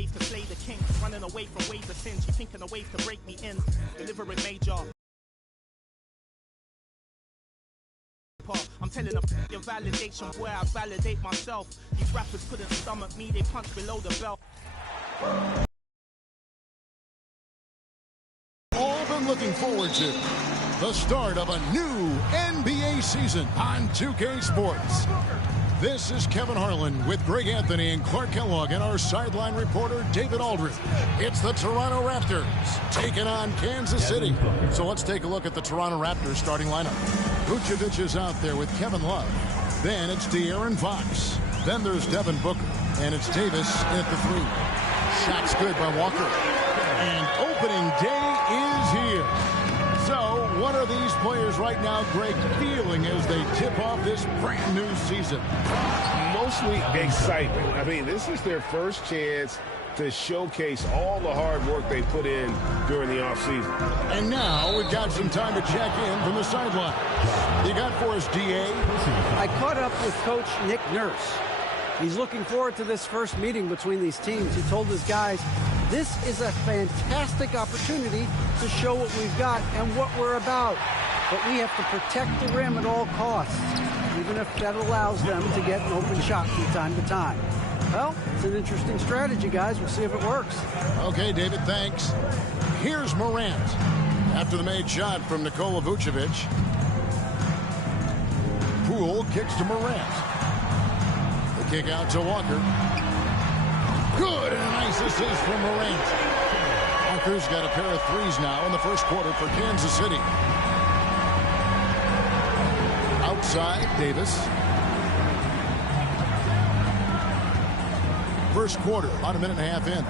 ways to slay the king, running away from ways of sin. She thinking of ways to break me in, deliver it major. I'm telling them your validation where I validate myself. These rappers couldn't stomach me, they punch below the belt. All been looking forward to the start of a new NBA season on 2K Sports. This is Kevin Harlan with Greg Anthony and Clark Kellogg and our sideline reporter David Aldridge. It's the Toronto Raptors taking on Kansas City. So let's take a look at the Toronto Raptors starting lineup. Vucevic is out there with Kevin Love. Then it's De'Aaron Fox. Then there's Devin Booker. And it's Davis at the 3. Shot's good by Walker. And opening day is here. So what are these players right now, Greg, feeling as they tip off this brand new season? Mostly excitement. I mean, this is their first chance to showcase all the hard work they put in during the offseason. And now we've got some time to check in from the sideline. You got for us, D.A.? I caught up with Coach Nick Nurse. He's looking forward to this first meeting between these teams. He told his guys, this is a fantastic opportunity to show what we've got and what we're about. But we have to protect the rim at all costs, even if that allows them to get an open shot from time to time. Well, it's an interesting strategy, guys. We'll see if it works. Okay, David, thanks. Here's Morant. After the made shot from Nikola Vucevic. Poole kicks to Morant. The kick out to Walker. Good, and a nice assist from Morant. Walker's got a pair of threes now in the first quarter for Kansas City. Outside, Davis. First quarter, about a minute and a half in.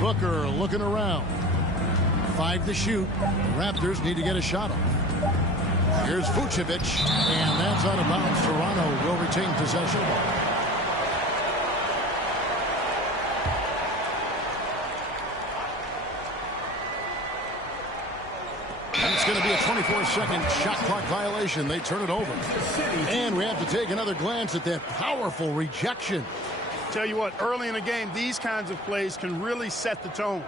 Booker looking around. 5 to shoot. The Raptors need to get a shot off. Here's Vucevic, and that's out of bounds. Toronto will retain possession. And it's going to be a 24-second shot clock violation. They turn it over. And we have to take another glance at that powerful rejection. Tell you what, early in the game, these kinds of plays can really set the tone.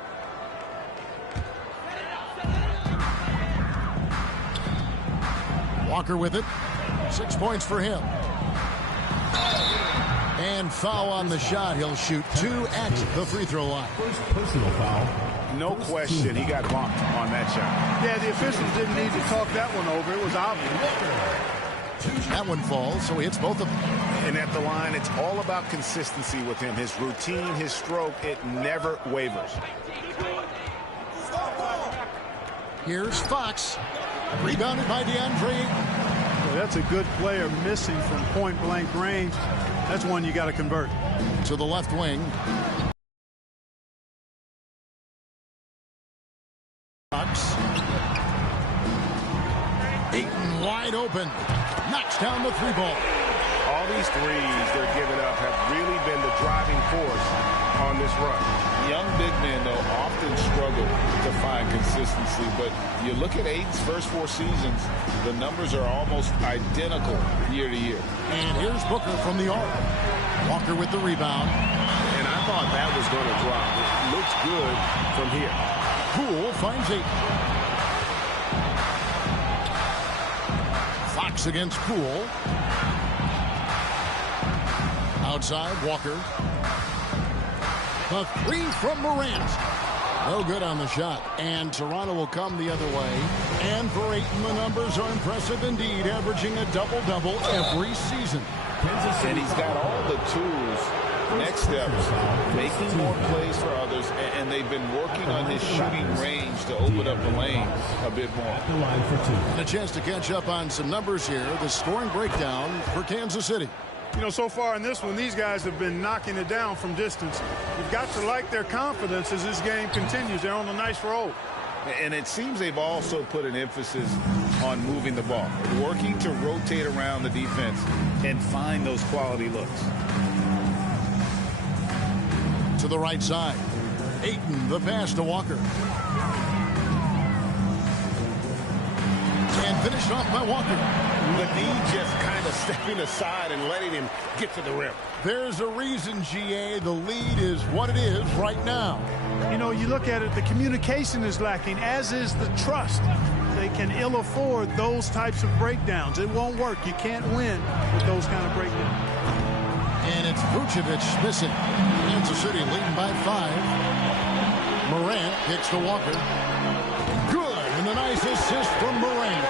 Walker with it. 6 points for him. And foul on the shot. He'll shoot 2 at the free throw line. First personal foul. No question he got bumped on that shot. Yeah, the officials didn't need to talk that one over. It was obvious. That one falls, so he hits both of them. And at the line, it's all about consistency with him. His routine, his stroke, it never wavers. Here's Fox. Rebounded by DeAndre. Well, that's a good player missing from point-blank range. That's one you got to convert. To the left wing. Fox. Ayton wide open. Knocks down the 3-ball. All these threes they're giving up have really been the driving force on this run. Young big men, though, often struggle to find consistency, but you look at Ayton's first 4 seasons, the numbers are almost identical year to year. And here's Booker from the arc. Walker with the rebound. And I thought that was going to drop. It looks good from here. Poole finds Ayton. Fox against Poole. Outside, Walker. The 3 from Morant. No good on the shot. And Toronto will come the other way. And for Ayton, the numbers are impressive indeed, averaging a double-double every season. And he's got all the tools. Next steps, making more plays for others, and they've been working on his shooting range to open up the lane a bit more. And a chance to catch up on some numbers here. The scoring breakdown for Kansas City. You know, so far in this one, these guys have been knocking it down from distance. You've got to like their confidence as this game continues. They're on a nice roll. And it seems they've also put an emphasis on moving the ball, working to rotate around the defense and find those quality looks. To the right side. Ayton, the pass to Walker. And finished off by Walker. The knee just kind of stepping aside and letting him get to the rim. There's a reason, GA, the lead is what it is right now. You know, you look at it, the communication is lacking, as is the trust. They can ill afford those types of breakdowns. It won't work. You can't win with those kind of breakdowns. And it's Vucevic missing. Kansas City leading by 5. Morant kicks to Walker. Good, and a nice assist from Morant.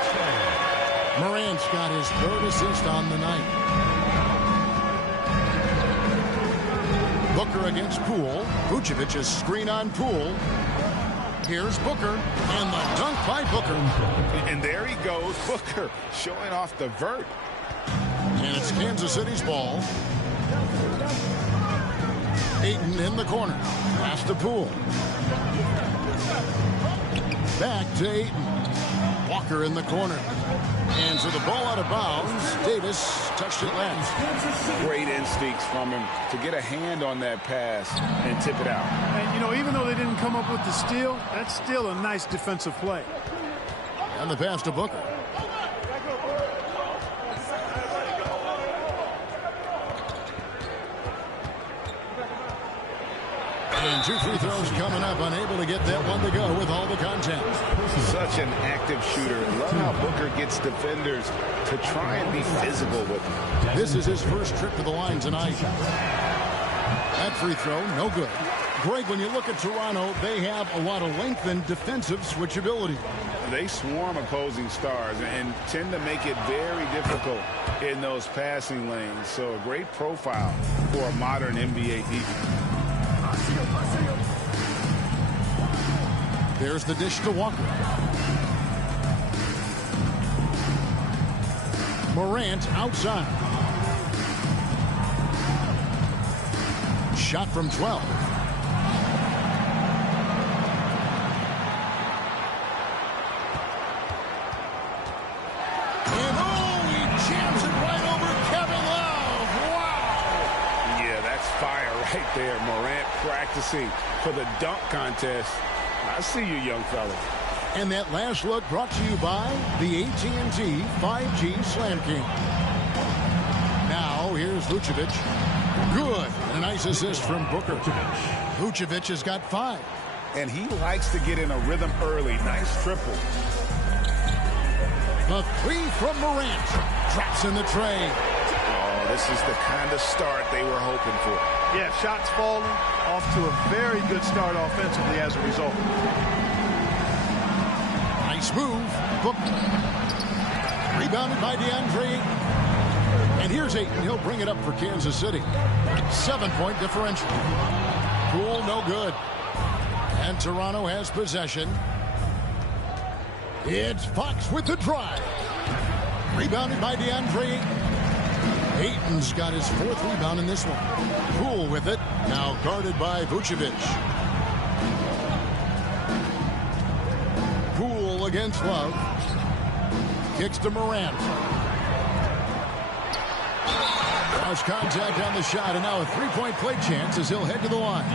Morant's got his 3rd assist on the night. Booker against Poole. Vucevic is screen on Poole. Here's Booker, and the dunk by Booker. And there he goes, Booker, showing off the vert. And it's Kansas City's ball. Ayton in the corner. Pass to Poole. Back to Ayton. Walker in the corner. And so the ball out of bounds. Davis touched it last. Great instincts from him to get a hand on that pass and tip it out. And, you know, even though they didn't come up with the steal, that's still a nice defensive play. And the pass to Booker. And 2 free throws coming up. Unable to get that one to go with all the contact. Such an active shooter. Love how Booker gets defenders to try and be physical with him. This is his first trip to the line tonight. That free throw, no good. Greg, when you look at Toronto, they have a lot of length and defensive switchability. They swarm opposing stars and tend to make it very difficult in those passing lanes. So a great profile for a modern NBA defense. There's the dish to Walker. Morant outside. Shot from 12. And he jams it right over Kevin Love. Wow. Yeah, that's fire right there. Morant practicing for the dunk contest. I see you, young fella. And that last look brought to you by the AT&T 5G Slam King. Now, here's Vucevic. Good. And a nice assist from Booker. Vucevic has got 5. And he likes to get in a rhythm early. Nice triple. The 3 from Morant. Drops in the tray. Oh, this is the kind of start they were hoping for. Yeah, shots falling. Off to a very good start offensively as a result. Nice move. Booker. Rebounded by DeAndre. And here's Ayton. He'll bring it up for Kansas City. 7-point differential. Poole, no good. And Toronto has possession. It's Fox with the drive. Rebounded by DeAndre. Ayton's got his 4th rebound in this one. Poole with it. Now guarded by Vucevic. Poole against Love. Kicks to Morant. Cross contact on the shot, and now a 3-point play chance as he'll head to the line.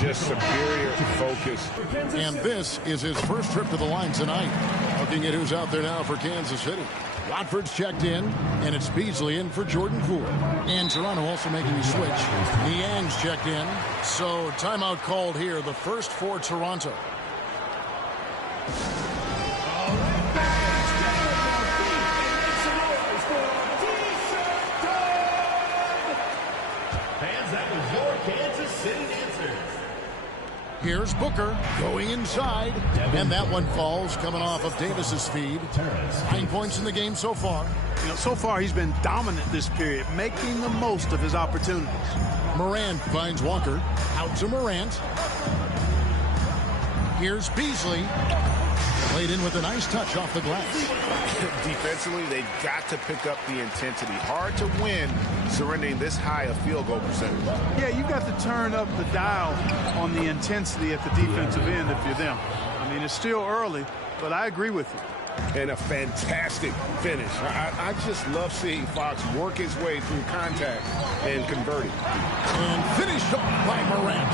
Just superior focus. And this is his first trip to the line tonight. Looking at who's out there now for Kansas City. Watford's checked in, and it's Beasley in for Jordan Poole. And Toronto also making a switch. Niang's checked in. So timeout called here, the first for Toronto. Here's Booker going inside, and that one falls coming off of Davis's feed. 9 points in the game so far. You know, so far he's been dominant this period, making the most of his opportunities. Morant finds Walker. Out to Morant. Here's Beasley. Played in with a nice touch off the glass. Defensively, they've got to pick up the intensity. Hard to win surrendering this high a field goal percentage. Yeah, you've got to turn up the dial on the intensity at the defensive end if you're them. I mean, it's still early, but I agree with you. And a fantastic finish. I just love seeing Fox work his way through contact and converting. And finished off by Morant.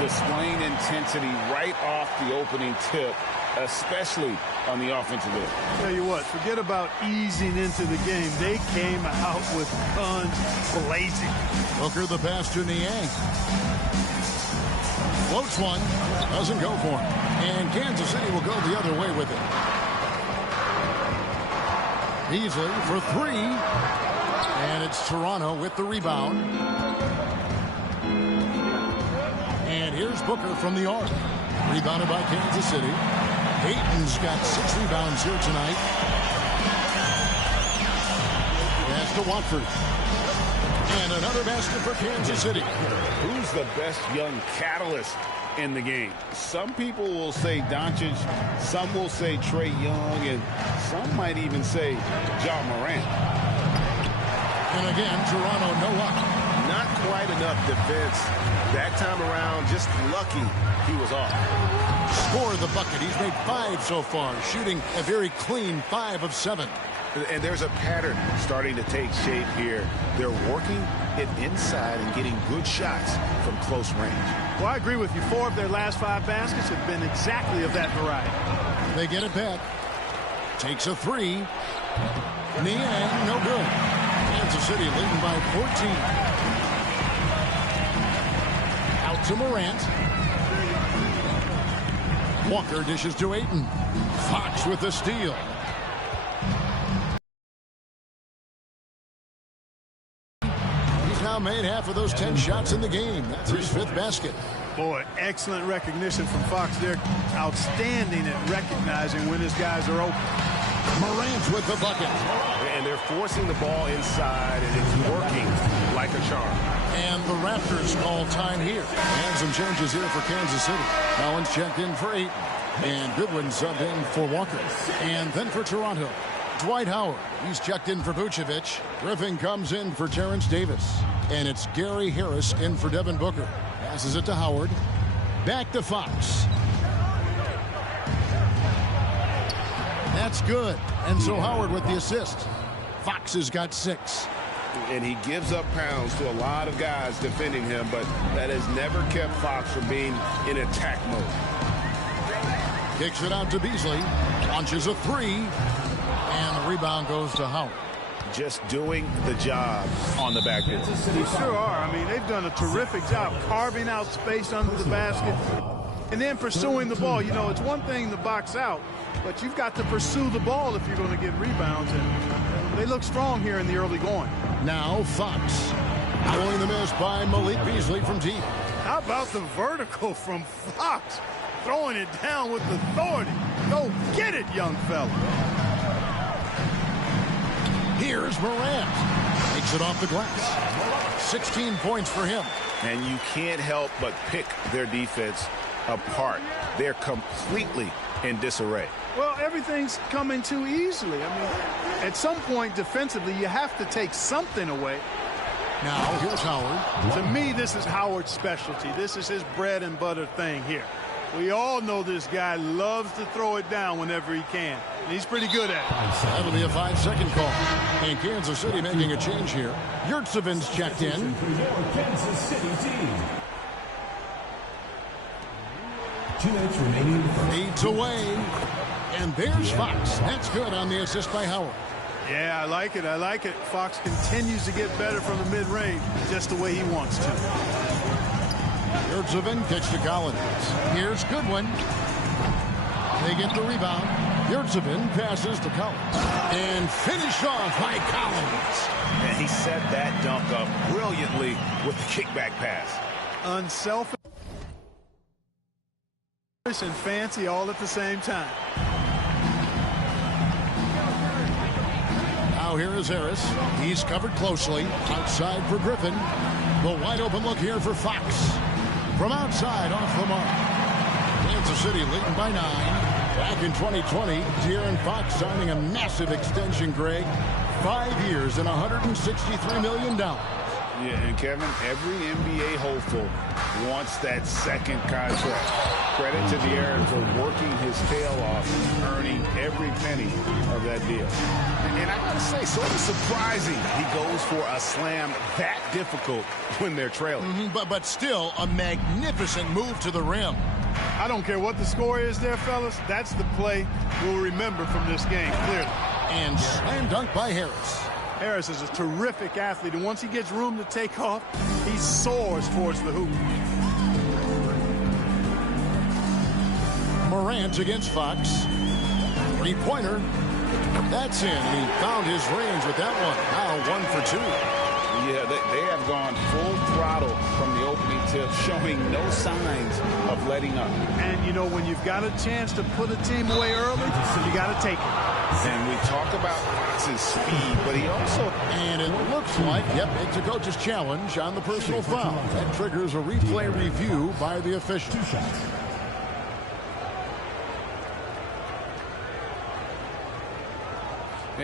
Displaying intensity right off the opening tip especially on the offensive end. Tell you what, forget about easing into the game. They came out with guns blazing. Booker the pass to Niang. Floats one, doesn't go for him. And Kansas City will go the other way with it. Beasley for three. And it's Toronto with the rebound. And here's Booker from the arc. Rebounded by Kansas City. Ayton's got 6 rebounds here tonight. Pass to Watford. And another basket for Kansas City. Who's the best young catalyst in the game? Some people will say Doncic, some will say Trae Young, and some might even say Ja Morant. And again, Toronto no luck. Not quite enough defense that time around. Just lucky he was off. Scored the bucket. He's made 5 so far, shooting a very clean 5 of 7. And there's a pattern starting to take shape here. They're working it inside and getting good shots from close range. Well, I agree with you. 4 of their last 5 baskets have been exactly of that variety. They get it back. Takes a 3. Niang, no good. Kansas City leading by 14. Out to Morant. Walker dishes to Ayton. Fox with the steal. He's now made half of those 10 shots in the game. That's his 5th basket. Boy, excellent recognition from Fox there. Outstanding at recognizing when his guys are open. Morant with the bucket. And they're forcing the ball inside, and it's working like a charm. And the Raptors call time here. And some changes here for Kansas City. Collins checked in for Ayton. And Goodwin subbed in for Walker. And then for Toronto, Dwight Howard. He's checked in for Vucevic. Griffin comes in for Terrence Davis. And it's Gary Harris in for Devin Booker. Passes it to Howard. Back to Fox. That's good. And so Howard with the assist. Fox has got 6. And he gives up pounds to a lot of guys defending him, but that has never kept Fox from being in attack mode. Kicks it out to Beasley. Launches a 3. And the rebound goes to Howard. Just doing the job on the back end. They sure are. I mean, they've done a terrific job carving out space under the basket and then pursuing the ball. You know, it's one thing to box out, but you've got to pursue the ball if you're going to get rebounds. And they look strong here in the early going. Now Fox. Following the miss by Malik Beasley from deep. How about the vertical from Fox? Throwing it down with authority. Go get it, young fella. Here's Morant. Takes it off the glass. 16 points for him. And you can't help but pick their defense apart. They're completely in disarray. Well, everything's coming too easily. I mean, at some point defensively, you have to take something away. Now, here's Howard. To me, this is Howard's specialty. This is his bread and butter thing here. We all know this guy loves to throw it down whenever he can. And he's pretty good at it. That'll be a 5-second call. And Kansas City making a change here. Yurtseven's checked in. Kansas City team. 2 minutes remaining. 8 away. And there's Fox. That's good on the assist by Howard. Yeah, I like it. I like it. Fox continues to get better from the mid-range just the way he wants to. Yurtseven kicks to Collins. Here's Goodwin. They get the rebound. Yurtseven passes to Collins. And finished off by Collins. And he set that dunk up brilliantly with the kickback pass. Unselfish and fancy all at the same time. Now here is Harris. He's covered closely. Outside for Griffin. The wide open look here for Fox. From outside, off the mark. Kansas City leading by 9. Back in 2020, De'Aaron Fox signing a massive extension, Greg. 5 years and $163 million. Yeah, and Kevin, every NBA hopeful wants that second contract. Credit to De'Aaron for working his tail off, earning every penny of that deal. And I gotta say, sort of surprising he goes for a slam that difficult when they're trailing. But still a magnificent move to the rim. I don't care what the score is there, fellas. That's the play we'll remember from this game, clearly. And slam dunk by Harris. Harris is a terrific athlete, and once he gets room to take off, he soars towards the hoop. Morant against Fox. Three-pointer. That's in. He found his range with that one. Now 1 for 2. Yeah, they have gone full throttle from the opening tip, showing no signs of letting up. And, you know, when you've got a chance to put a team away early, you got to take it. And we talk about Fox's speed, but he also... And it looks like, yep, it's a coach's challenge on the personal foul. That triggers a replay review by the official. 2 shots.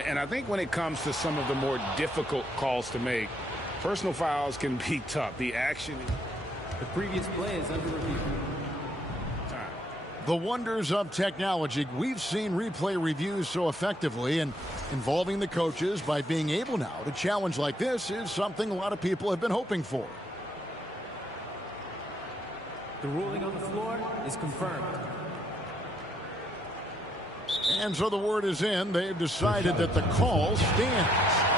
And I think when it comes to some of the more difficult calls to make, personal fouls can be tough. The action... The previous play is under review. The wonders of technology. We've seen replay reviews so effectively, and involving the coaches by being able now to challenge like this is something a lot of people have been hoping for. The ruling on the floor is confirmed. And so the word is in. They've decided that the call stands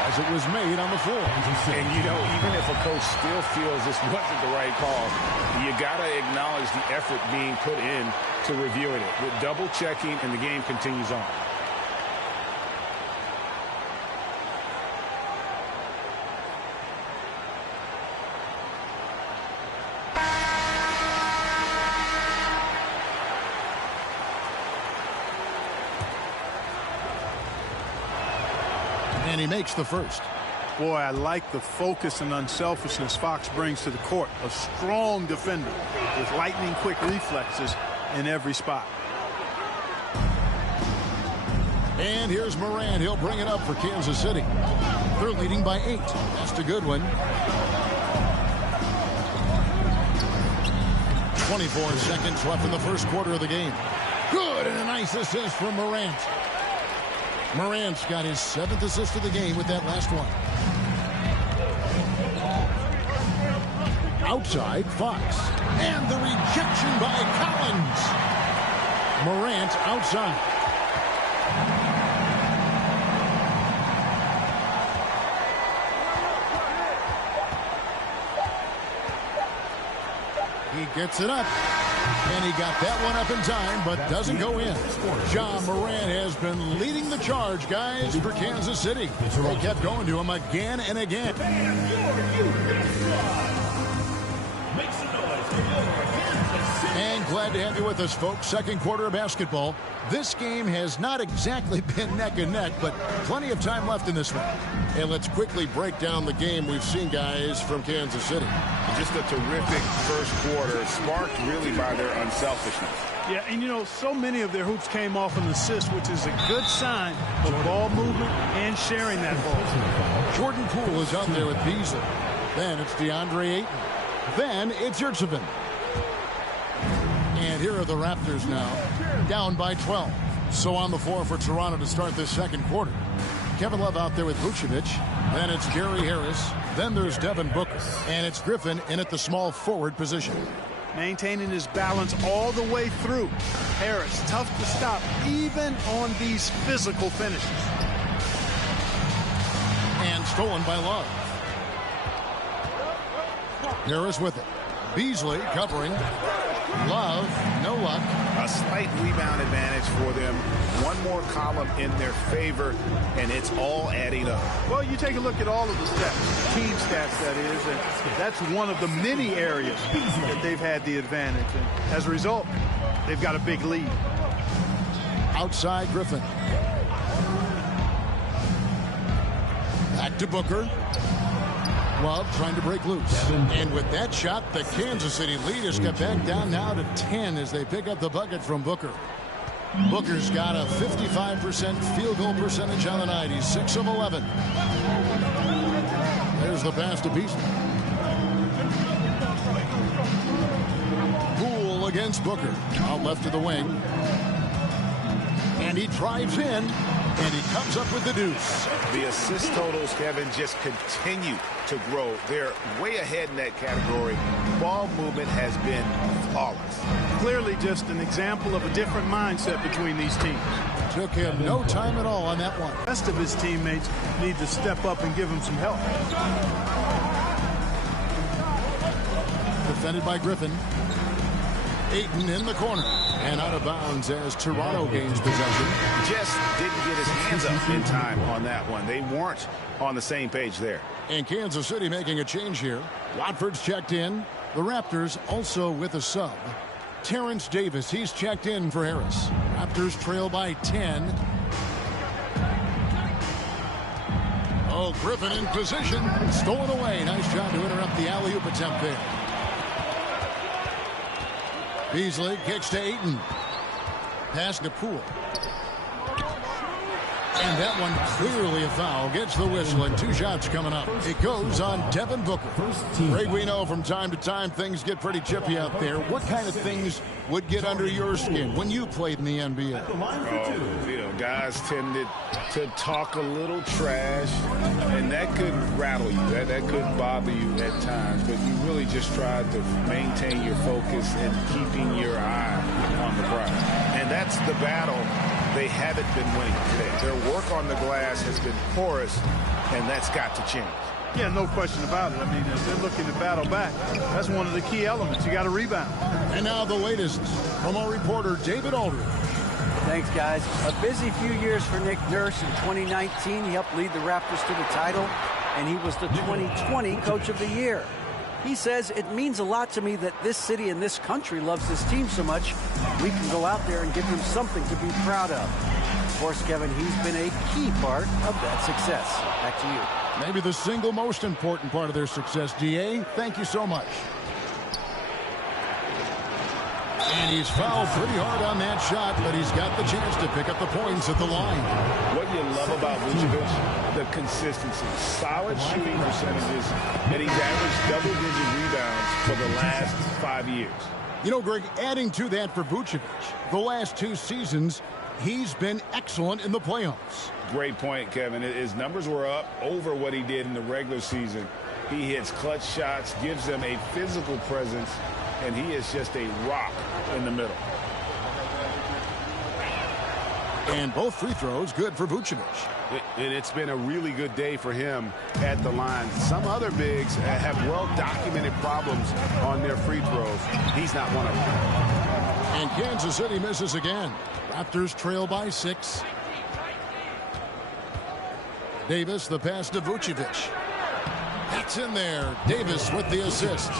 as it was made on the floor. And, you know, even if a coach still feels this wasn't the right call, you got to acknowledge the effort being put in to reviewing it with double checking, and the game continues on. And he makes the first. Boy, I like the focus and unselfishness Fox brings to the court. A strong defender with lightning-quick reflexes in every spot. And here's Morant. He'll bring it up for Kansas City. They're leading by 8. That's a good one. 24 seconds left in the first quarter of the game. Good, and a nice assist from Morant. Morant's got his 7th assist of the game with that last one. Outside, Fox. And the rejection by Collins. Morant outside. He gets it up. And he got that one up in time, but doesn't go in. Ja Morant has been leading the charge, guys, for Kansas City. They kept going to him again and again. And glad to have you with us, folks. Second quarter of basketball. This game has not exactly been neck and neck, but plenty of time left in this one. And let's quickly break down the game we've seen, guys, from Kansas City. Just a terrific first quarter, sparked really by their unselfishness. Yeah, and you know, so many of their hoops came off an assist, which is a good sign of ball movement and sharing that ball. Jordan Poole is out there with Beasley. Then it's DeAndre Ayton. Then it's Yurtseven. And here are the Raptors now, down by 12. So on the floor for Toronto to start this second quarter. Kevin Love out there with Vucevic. Then it's Gary Harris. Then there's Devin Booker. And it's Griffin in at the small forward position. Maintaining his balance all the way through. Harris, tough to stop, even on these physical finishes. And stolen by Love. Harris with it. Beasley covering. Love, no luck. A slight rebound advantage for them. One more column in their favor, and it's all adding up. Well, you take a look at all of the stats, team stats that is, and that's one of the many areas that they've had the advantage. And as a result, they've got a big lead. Outside Griffin. Back to Booker. Love trying to break loose. And with that shot, the Kansas City lead has got back down now to 10 as they pick up the bucket from Booker. Booker's got a 55% field goal percentage on the night. He's 6 of 11. There's the pass to Beasley. Poole against Booker. Out left of the wing. And he drives in. And he comes up with the deuce. The assist totals, Kevin, just continue to grow. They're way ahead in that category. Ball movement has been flawless. Clearly just an example of a different mindset between these teams. Took him no time at all on that one. The rest of his teammates need to step up and give him some help. Defended by Griffin. Ayton in the corner. And out of bounds as Toronto gains possession. Just didn't get his hands up in time on that one. They weren't on the same page there. And Kansas City making a change here. Watford's checked in. The Raptors also with a sub. Terrence Davis, he's checked in for Harris. Raptors trail by 10. Oh, Griffin in position. Stolen away. Nice job to interrupt the alley-oop attempt there. Beasley kicks to Ayton. Pass to Poole. And that one clearly a foul. Gets the whistle and 2 shots coming up. It goes on Devin Booker. Greg, we know from time to time things get pretty chippy out there. What kind of things would get under your skin when you played in the NBA? Oh, you know, guys tended to talk a little trash, and that could rattle you. That could bother you at times, but you really just tried to maintain your focus and keeping your eye on the prize. And that's the battle they haven't been winning today. Their work on the glass has been porous, and that's got to change. Yeah, no question about it. I mean, as they're looking to battle back, that's one of the key elements. You got to rebound. And now the latest from our reporter, David Aldridge. Thanks, guys. A busy few years for Nick Nurse. In 2019, he helped lead the Raptors to the title, and he was the 2020 Coach of the Year. He says, it means a lot to me that this city and this country loves this team so much. We can go out there and give them something to be proud of. Of course, Kevin, he's been a key part of that success. Back to you. Maybe the single most important part of their success, DA. Thank you so much. And he's fouled pretty hard on that shot, but he's got the chance to pick up the points at the line. What you love about Vucevic, the consistency, solid shooting percentages, and he's averaged double-digit rebounds for the last 5 years. You know, Greg, adding to that for Vucevic, the last 2 seasons, he's been excellent in the playoffs. Great point, Kevin. His numbers were up over what he did in the regular season. He hits clutch shots, gives them a physical presence, and he is just a rock in the middle. And both free throws good for Vucevic. And it's been a really good day for him at the line. Some other bigs have well-documented problems on their free throws. He's not one of them. And Kansas City misses again. Raptors trail by 6. Davis, the pass to Vucevic. That's in there. Davis with the assist.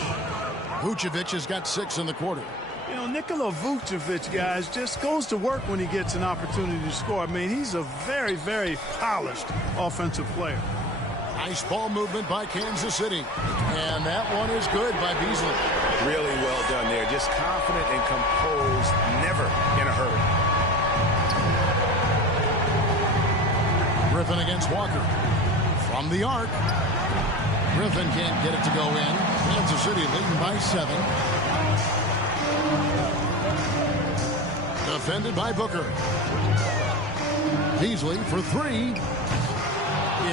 Vucevic has got 6 in the quarter. You know, Nikola Vucevic, guys, just goes to work when he gets an opportunity to score. I mean, he's a very, very polished offensive player. Nice ball movement by Kansas City. And that one is good by Beasley. Really well done there. Just confident and composed, never in a hurry. Griffin against Walker. From the arc. Griffin can't get it to go in. Kansas City leading by 7. Defended by Booker. Beasley for 3.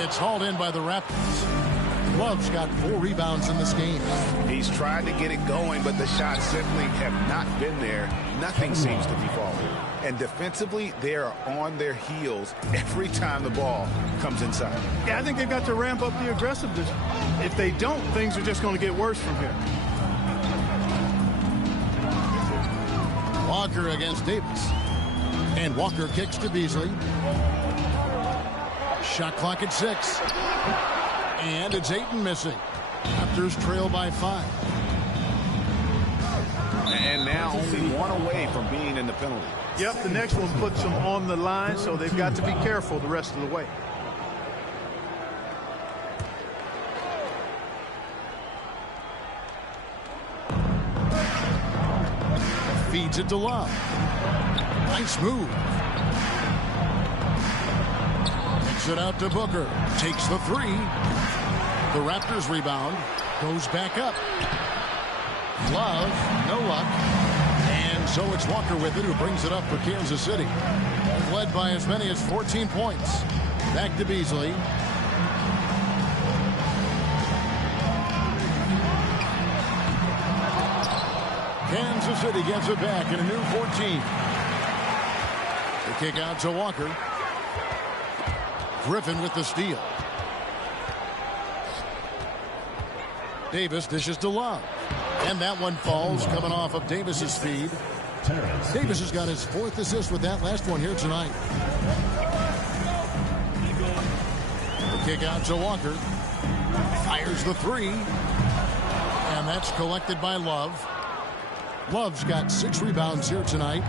It's hauled in by the Raptors. Love's got 4 rebounds in this game. He's tried to get it going, but the shots simply have not been there. Nothing seems to be falling. And defensively, they are on their heels every time the ball comes inside. Yeah, I think they've got to ramp up the aggressiveness. If they don't, things are just going to get worse from here. Walker against Davis. And Walker kicks to Beasley. Shot clock at 6. And it's Ayton missing. Raptors trail by 5. And now only 1 away from being in the penalty. Yep, the next one puts them on the line, so they've got to be careful the rest of the way. Feeds it to Love. Nice move. Kicks it out to Booker. Takes the 3. The Raptors rebound. Goes back up. Love, no luck. And so it's Walker with it, who brings it up for Kansas City. They've led by as many as 14 points. Back to Beasley. Kansas City gets it back in a new 14. The kick out to Walker. Griffin with the steal. Davis dishes to Love. And that one falls coming off of Davis's feed. Davis has got his 4th assist with that last one here tonight. The kick out to Walker. Fires the 3. And that's collected by Love. Love's got 6 rebounds here tonight.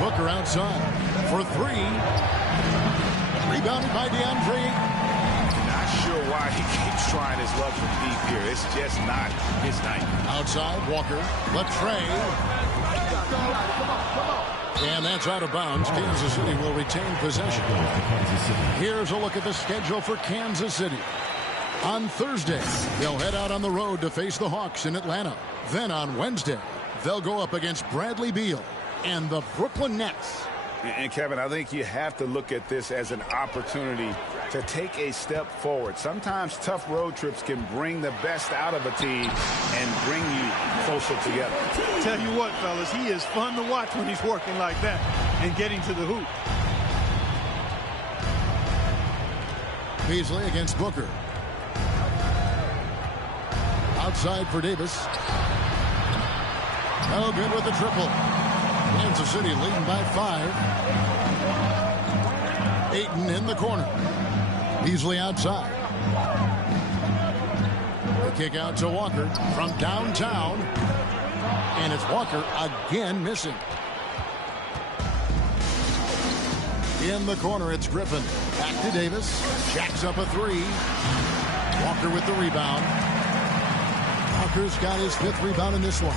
Booker outside for 3. Rebounded by DeAndre. Not sure why he keeps trying his luck from deep here. It's just not his night. Outside, Walker. Latrey. And that's out of bounds. Kansas City will retain possession. Here's a look at the schedule for Kansas City. On Thursday, they'll head out on the road to face the Hawks in Atlanta. Then on Wednesday, they'll go up against Bradley Beal and the Brooklyn Nets. And Kevin, I think you have to look at this as an opportunity to take a step forward. Sometimes tough road trips can bring the best out of a team and bring you closer together. Tell you what, fellas, he is fun to watch when he's working like that and getting to the hoop. Beasley against Booker. Outside for Davis. No good with the triple. Kansas City leading by 5. Ayton in the corner. Beasley outside. The kick out to Walker from downtown. And it's Walker again missing. In the corner, it's Griffin. Back to Davis. Jacks up a 3. Walker with the rebound. Walker's got his 5th rebound in this one.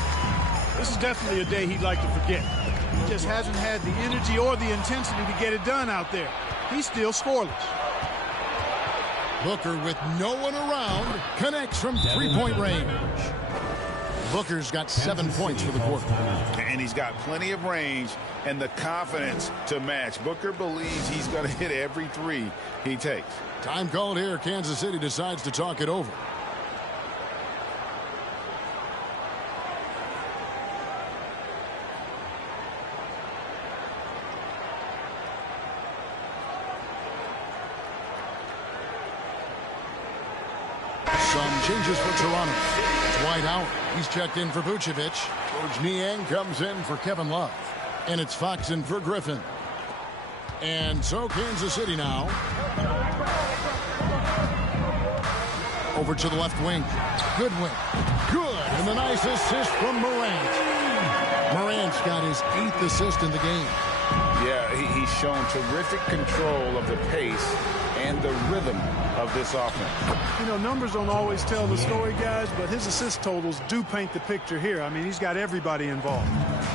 This is definitely a day he'd like to forget. He just hasn't had the energy or the intensity to get it done out there. He's still scoreless. Booker with no one around connects from 3-point range. Booker's got 7 points for the quarter. And he's got plenty of range and the confidence to match. Booker believes he's going to hit every 3 he takes. Time called here. Kansas City decides to talk it over. Some changes for Toronto. Dwight Howard. He's checked in for Vucevic. George Niang comes in for Kevin Love. And it's Fox in for Griffin. And so Kansas City now. Over to the left wing. Goodwin. Good. And the nice assist from Morant. Morant's got his 8th assist in the game. Yeah, he's shown terrific control of the pace and the rhythm of this offense. You know, numbers don't always tell the story, guys, but his assist totals do paint the picture here. I mean, he's got everybody involved.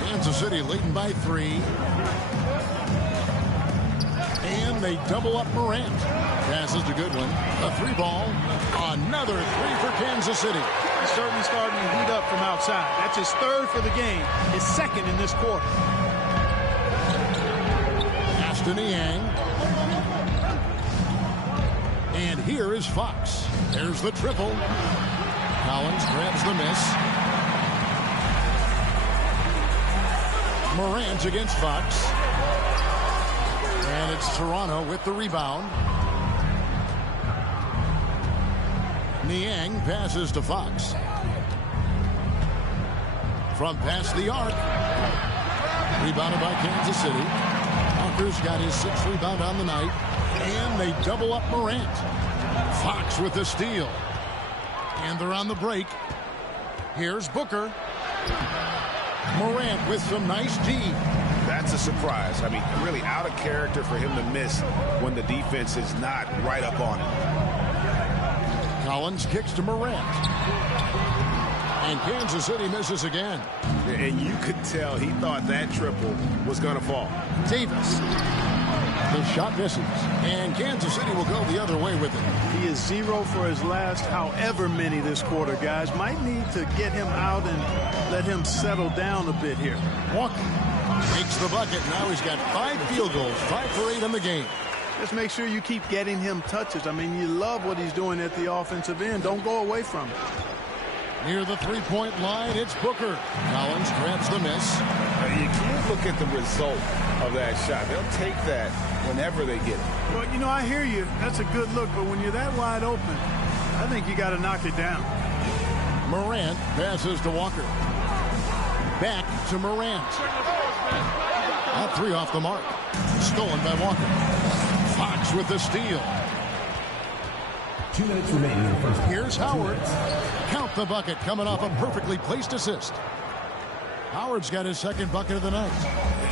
Kansas City leading by 3. And they double up Morant. Passes to Goodwin. A 3-ball. Another 3 for Kansas City. He's certainly starting to heat up from outside. That's his 3rd for the game. His 2nd in this quarter. To Niang. And here is Fox. There's the triple. Collins grabs the miss. Morant against Fox. And it's Toronto with the rebound. Niang passes to Fox. From past the arc. Rebounded by Kansas City. Walker's got his 6th rebound on the night. And they double up Morant. Fox with the steal. And they're on the break. Here's Booker. Morant with some nice D. That's a surprise. I mean, really out of character for him to miss when the defense is not right up on him. Collins kicks to Morant. And Kansas City misses again. And you could tell he thought that triple was going to fall. Davis. The shot misses. And Kansas City will go the other way with it. He is 0 for his last however many this quarter, guys. Might need to get him out and let him settle down a bit here. Walker makes the bucket. Now he's got 5 field goals, 5 for 8 in the game. Just make sure you keep getting him touches. I mean, you love what he's doing at the offensive end. Don't go away from it. Near the three-point line, it's Booker. Collins grabs the miss. You can't look at the result of that shot. They'll take that whenever they get it. Well, you know, I hear you. That's a good look, but when you're that wide open, I think you got to knock it down. Morant passes to Walker. Back to Morant. That 3 off the mark. Stolen by Walker. Fox with the steal. 2 minutes remaining in the first. Here's Howard. Count the bucket, coming off a perfectly placed assist. Howard's got his 2nd bucket of the night.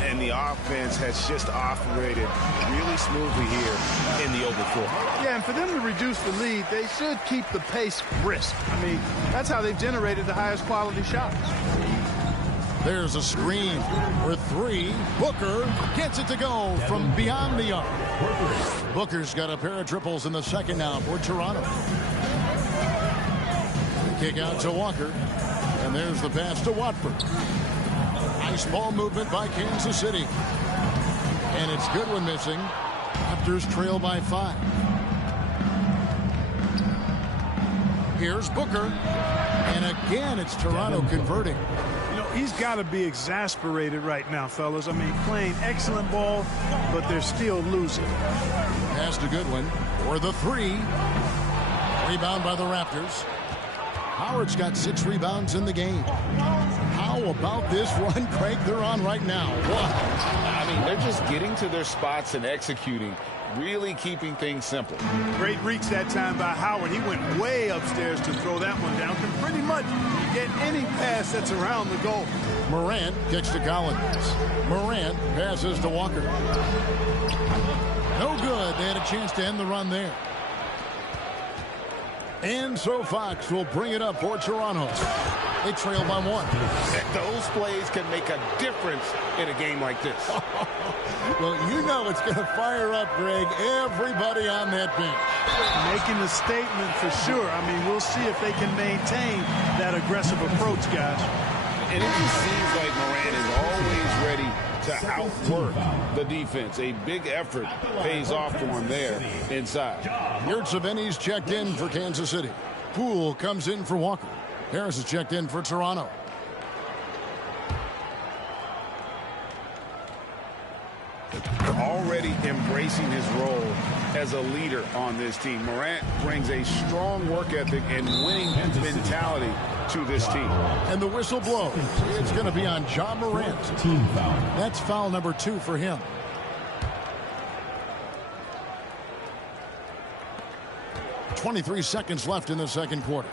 And the offense has just operated really smoothly here in the open floor. Yeah, and for them to reduce the lead, they should keep the pace brisk. I mean, that's how they've generated the highest quality shots. There's a screen for 3. Booker gets it to go from beyond the arc. Booker's got a pair of triples in the second now for Toronto. Kick out to Walker. And there's the pass to Watford. Nice ball movement by Kansas City. And it's Goodwin missing. Raptors trail by 5. Here's Booker. And again, it's Toronto converting. You know, he's got to be exasperated right now, fellas. I mean, playing excellent ball, but they're still losing. Pass to Goodwin for the 3. Rebound by the Raptors. Howard's got 6 rebounds in the game. How about this run, Craig, they're on right now? What? I mean, they're just getting to their spots and executing, really keeping things simple. Great reach that time by Howard. He went way upstairs to throw that one down. Can pretty much get any pass that's around the goal. Morant kicks to Collins. Morant passes to Walker. No good. They had a chance to end the run there. And so Fox will bring it up for Toronto. They trail by 1. Those plays can make a difference in a game like this. Well, you know it's going to fire up, Greg, everybody on that bench. Making a statement for sure. I mean, we'll see if they can maintain that aggressive approach, guys. And it just seems like Morant is always ready to outwork the defense. A big effort pays off for him there inside. Yurtseven's checked in for Kansas City. Poole comes in for Walker. Harris is checked in for Toronto. Already embracing his role as a leader on this team. Morant brings a strong work ethic and winning mentality to this team. And the whistle blows. It's going to be on Ja Morant. Team foul. That's foul number 2 for him. .23 seconds left in the second quarter.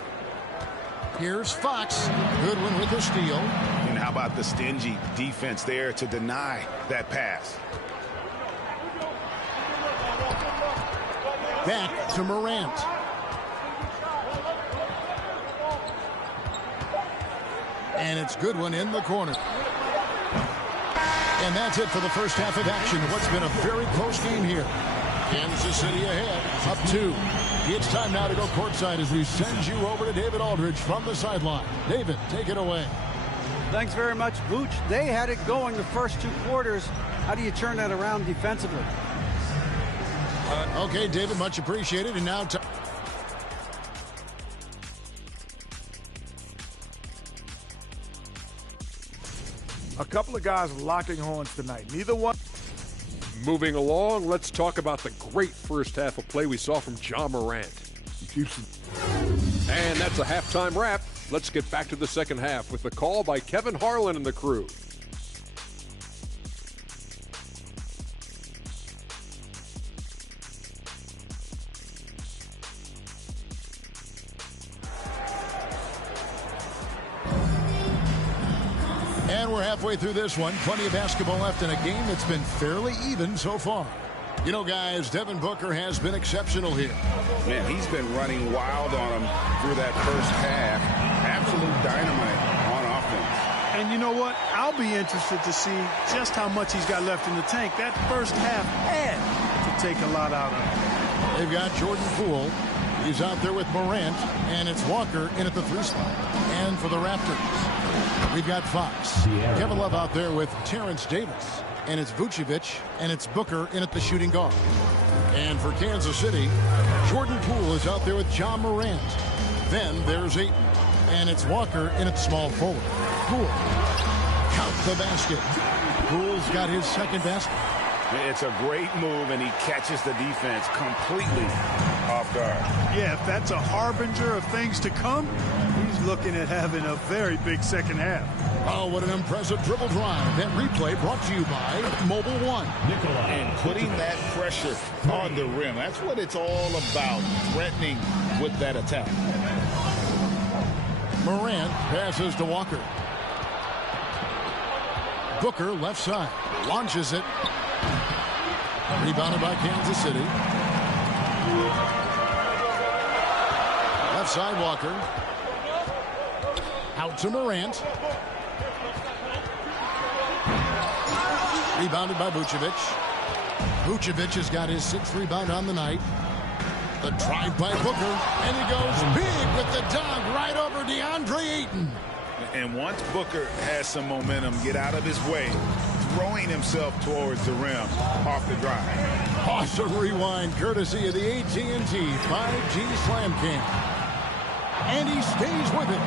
Here's Fox. Goodwin with the steal. And how about the stingy defense there to deny that pass? Back to Morant. And it's Goodwin in the corner. And that's it for the first half of action. What's been a very close game here. Kansas City ahead, up 2. It's time now to go courtside as we send you over to David Aldridge from the sideline. David, take it away. Thanks very much, Vooch. They had it going the first 2 quarters. How do you turn that around defensively? Okay, David, much appreciated. And now a couple of guys locking horns tonight. Neither one. Moving along, let's talk about the great first half of play we saw from Ja Morant. And that's a halftime wrap. Let's get back to the second half with the call by Kevin Harlan and the crew. And we're halfway through this one. Plenty of basketball left in a game that's been fairly even so far. You know, guys, Devin Booker has been exceptional here. Man, he's been running wild on him through that first half. Absolute dynamite on offense. And you know what? I'll be interested to see just how much he's got left in the tank. That first half had to take a lot out of him. They've got Jordan Poole. He's out there with Morant, and it's Walker in at the 3 spot. And for the Raptors, we've got Fox. Kevin Love out there with Terrence Davis, and it's Vucevic, and it's Booker in at the shooting guard. And for Kansas City, Jordan Poole is out there with Ja Morant. Then there's Ayton, and it's Walker in at small forward. Poole counts the basket. Poole's got his second basket. It's a great move, and he catches the defense completely off guard. Yeah, if that's a harbinger of things to come, he's looking at having a very big second half. Oh, what an impressive dribble drive. That replay brought to you by Mobile One. And putting that pressure on the rim. That's what it's all about, threatening with that attack. Morant passes to Walker. Booker left side. Launches it. Rebounded by Kansas City. Left side Walker. Out to Morant. Rebounded by Vucevic. Vucevic has got his 6th rebound on the night. The drive by Booker. And he goes big with the dunk right over DeAndre Ayton. And once Booker has some momentum, get out of his way, throwing himself towards the rim off the drive. Awesome rewind courtesy of the AT&T 5G Slam Cam. And he stays with it.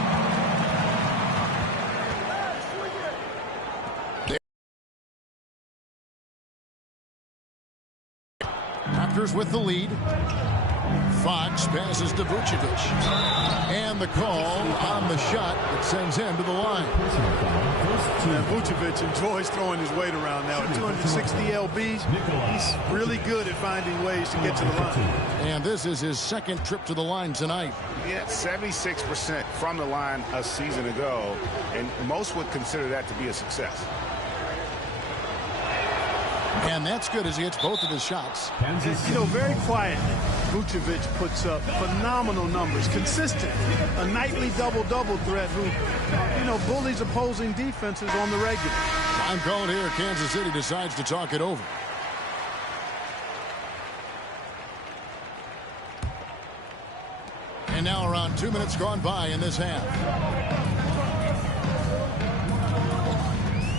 Raptors with the lead. Fox passes to Vucevic. And the call on the shot that sends him to the line. And Vucevic enjoys throwing his weight around now. At 260 lbs, he's really good at finding ways to get to the line. And this is his 2nd trip to the line tonight. He had 76% from the line a season ago, and most would consider that to be a success. And that's good as he hits both of his shots. You know, very quietly, Vucevic puts up phenomenal numbers. Consistent. A nightly double-double threat who, you know, bullies opposing defenses on the regular. Time called here. Kansas City decides to talk it over. And now around 2 minutes gone by in this half.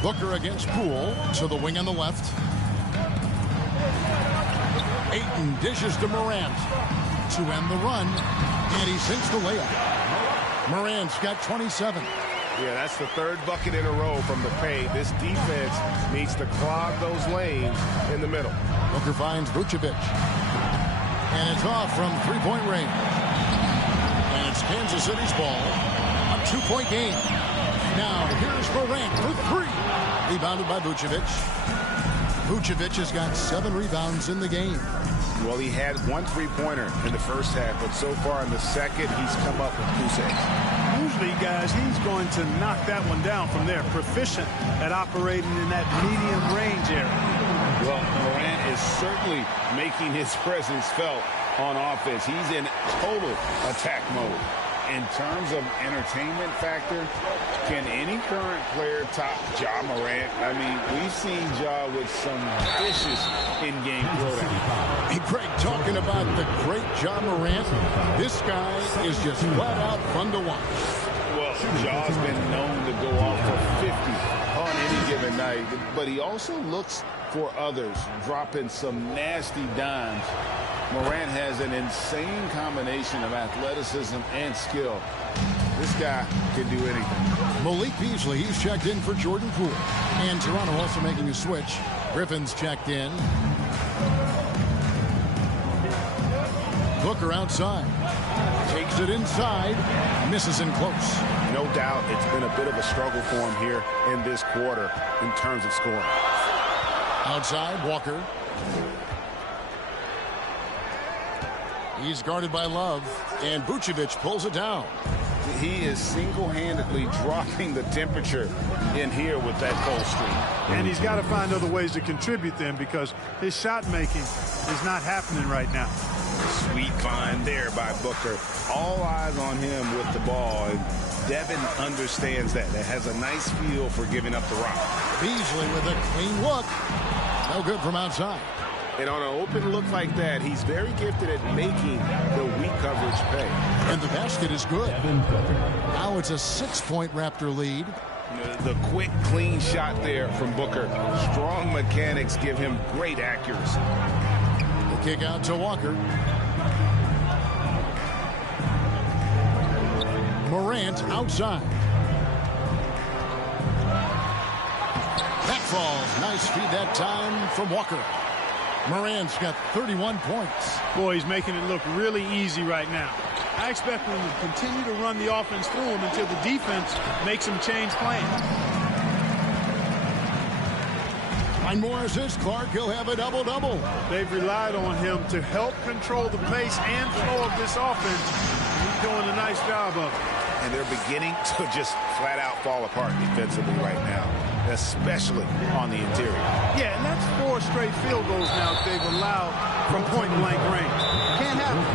Booker against Poole to the wing on the left. Ayton dishes to Morant to end the run, and he sinks the layup. Morant's got 27. Yeah, that's the 3rd bucket in a row from the paint. This defense needs to clog those lanes in the middle. Booker finds Vucevic. And it's off from 3-point range. And it's Kansas City's ball. A 2-point game. Now here's Morant for 3. Rebounded by Vucevic. Vucevic has got 7 rebounds in the game. Well, he had 1 3-pointer in the first half, but so far in the second, he's come up with 2 saves. Usually, guys, he's going to knock that one down from there. Proficient at operating in that medium range area. Well, Morant is certainly making his presence felt on offense. He's in total attack mode. In terms of entertainment factor, can any current player top Ja Morant? I mean, we've seen Ja with some vicious in-game throwdown. Hey, Craig, talking about the great Ja Morant, this guy is just flat out fun to watch. Well, Ja's been known to go off for 50 on any given night, but he also looks for others, dropping some nasty dimes. Morant has an insane combination of athleticism and skill. This guy can do anything. Malik Beasley, he's checked in for Jordan Poole. And Toronto also making a switch. Griffin's checked in. Booker outside. Takes it inside. Misses in close. No doubt it's been a bit of a struggle for him here in this quarter in terms of scoring. Outside, Walker. He's guarded by Love, and Vucevic pulls it down. He is single-handedly dropping the temperature in here with that cold streak. And he's got to find other ways to contribute then, because his shot making is not happening right now. Sweet find there by Booker. All eyes on him with the ball, and Devin understands that. That has a nice feel for giving up the rock. Beasley with a clean look. No good from outside. And on an open look like that, he's very gifted at making the weak coverage pay. And the basket is good. Now it's a 6-point Raptor lead. The quick, clean shot there from Booker. Strong mechanics give him great accuracy. The kick out to Walker. Morant outside. That falls. Nice feed that time from Walker. Morant's got 31 points. Boy, he's making it look really easy right now. I expect them to continue to run the offense through him until the defense makes him change plans. Nine more assists. Clark, he'll have a double-double. They've relied on him to help control the pace and flow of this offense. He's doing a nice job of it. And they're beginning to just flat-out fall apart defensively right now, especially on the interior. Yeah, and that's 4 straight field goals now that they've allowed from point-blank range. Can't have it.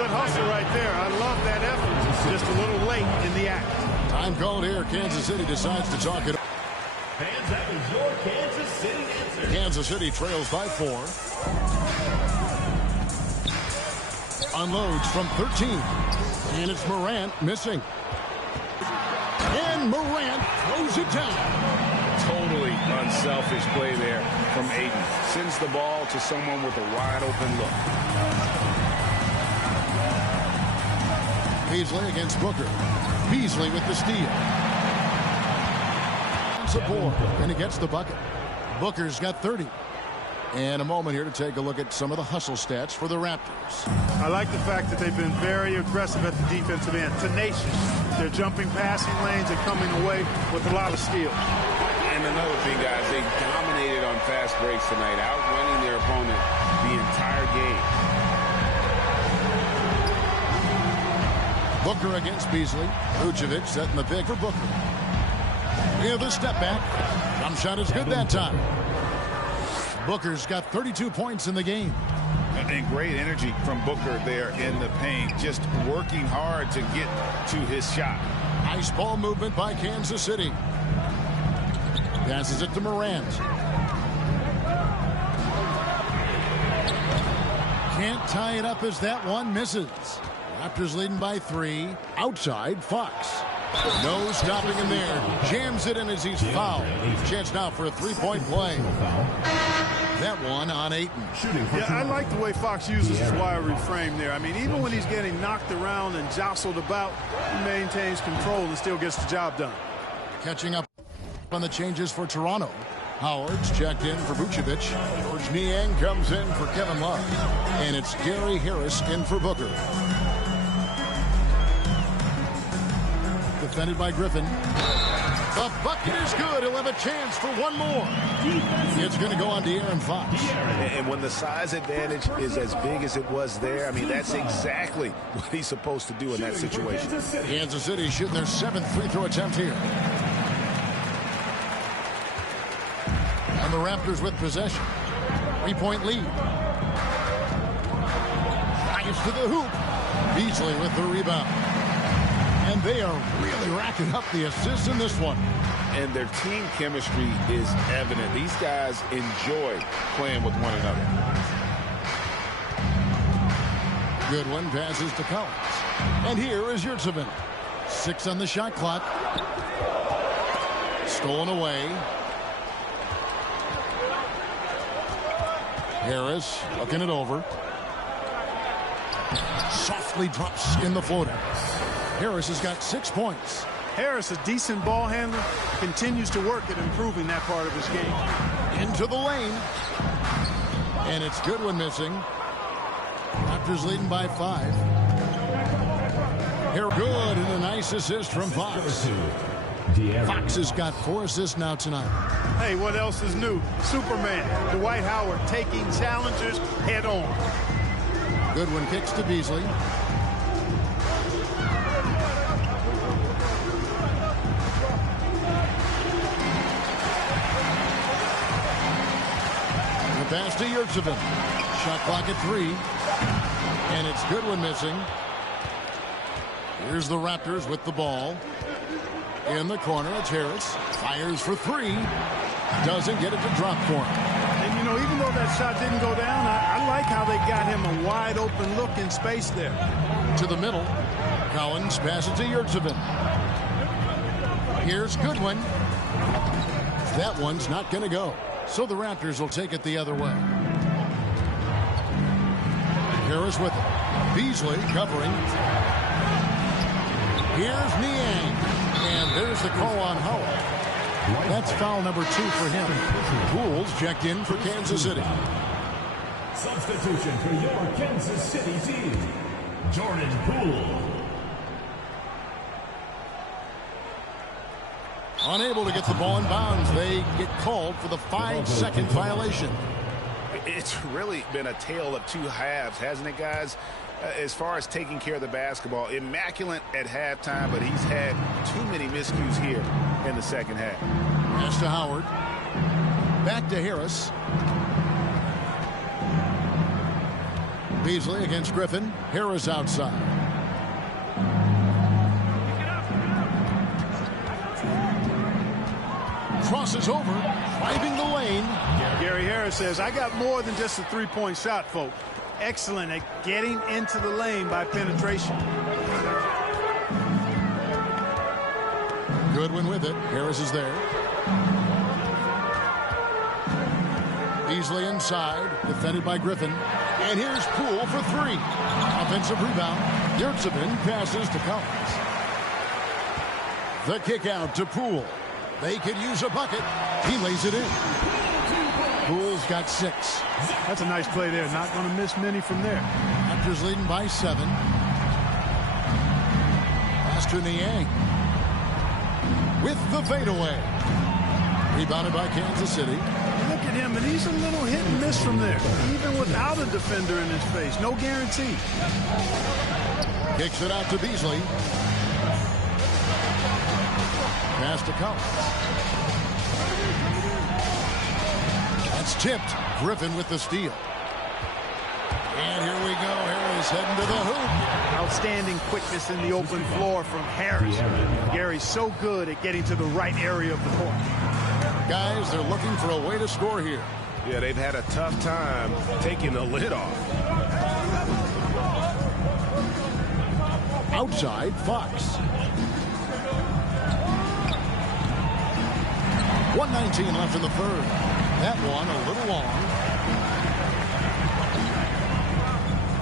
Good hustle right there. I love that effort. Just a little late in the act. Time called here. Kansas City decides to talk it. Fans, that was your Kansas City answer. Kansas City trails by 4. Unloads from 13. And it's Morant missing. And Morant throws it down. Totally unselfish play there from Ayton. Sends the ball to someone with a wide-open look. Beasley against Booker. Beasley with the steal. Support, and he gets the bucket. Booker's got 30. And a moment here to take a look at some of the hustle stats for the Raptors. I like the fact that they've been very aggressive at the defensive end. Tenacious. They're jumping passing lanes and coming away with a lot of steals. And another thing, guys, they dominated on fast breaks tonight, outrunning their opponent the entire game. Booker against Beasley. Vucevic setting the pick for Booker. Yeah, the step back. Jump shot is good that time. Booker's got 32 points in the game. And great energy from Booker there in the paint, just working hard to get to his shot. Nice ball movement by Kansas City. Passes it to Morant. Can't tie it up as that one misses. Raptors leading by 3. Outside, Fox. No stopping him there. Jams it in as he's fouled. Chance now for a 3-point play. That one on Ayton. Yeah, I like the way Fox uses his wiry frame there. I mean, even when he's getting knocked around and jostled about, he maintains control and still gets the job done. Catching up on the changes for Toronto. Howard's checked in for Vucevic. George Niang comes in for Kevin Love. And it's Gary Harris in for Booker. Defended by Griffin. The bucket is good. He'll have a chance for one more. It's going to go on to De'Aaron Fox. And when the size advantage is as big as it was there, I mean, that's exactly what he's supposed to do in that situation. Kansas City shooting their 7th free throw attempt here. And the Raptors with possession. 3-point lead. Gets to the hoop. Beasley with the rebound. And they are really racking up the assists in this one. And their team chemistry is evident. These guys enjoy playing with one another. Goodwin passes to Collins. And here is Yurtseven. 6 on the shot clock. Stolen away. Harris looking it over. Softly drops in the floater. Harris has got 6 points. Harris, a decent ball handler, continues to work at improving that part of his game. Into the lane. And it's Goodwin missing. Raptors leading by 5. Here, good, and a nice assist from Fox. Fox has got 4 assists now tonight. Hey, what else is new? Superman, Dwight Howard, taking challengers head on. Goodwin kicks to Beasley. The pass to Yurtseven. Shot clock at 3. And it's Goodwin missing. Here's the Raptors with the ball. In the corner, it's Harris. Fires for 3. Doesn't get it to drop for him. And, you know, even though that that shot didn't go down. I like how they got him a wide open look in space there. To the middle. Collins passes to Yurtseven. Here's Goodwin. That one's not going to go. So the Raptors will take it the other way. Harris with it. Beasley covering. Here's Niang. And there's the call on Howard. That's foul number 2 for him. Poole's checked in for Kansas City. Substitution for your Kansas City team, Jordan Poole. Unable to get the ball in bounds. They get called for the 5-second violation. It's really been a tale of 2 halves, hasn't it, guys? As far as taking care of the basketball, immaculate at halftime, but he's had too many miscues here in the second half. Pass to Howard. Back to Harris. Beasley against Griffin. Harris outside. Crosses over, driving the lane. Gary Harris says, I got more than just a 3-point shot, folks. Excellent at getting into the lane by penetration. Goodwin with it. Harris is there. Beasley inside, defended by Griffin. And here's Poole for 3. Offensive rebound. Yurtseven passes to Collins. The kick out to Poole. They could use a bucket. He lays it in. Poole's got 6. That's a nice play there. Not going to miss many from there. Raptors leading by 7. Pass to Niang. With the fadeaway. Rebounded by Kansas City. Look at him, and he's a little hit and miss from there. Even without a defender in his face. No guarantee. Kicks it out to Beasley. Pass to Collins. That's tipped. Griffin with the steal. And here we go. Harris heading to the hoop. Outstanding quickness in the open floor from Harris. Gary's so good at getting to the right area of the court. Guys, they're looking for a way to score here. Yeah, they've had a tough time taking the lid off. Outside, Fox. 1:19 left in the third. That one a little long.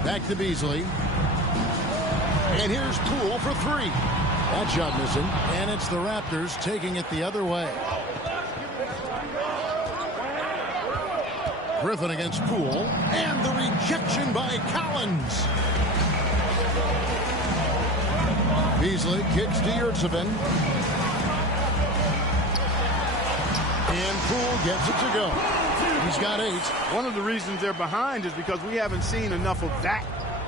Back to Beasley. And here's Poole for 3. That shot missing. And it's the Raptors taking it the other way. Griffin against Poole. And the rejection by Collins. Beasley kicks to Yurtseven. And Poole gets it to go. He's got 8. One of the reasons they're behind is because we haven't seen enough of that.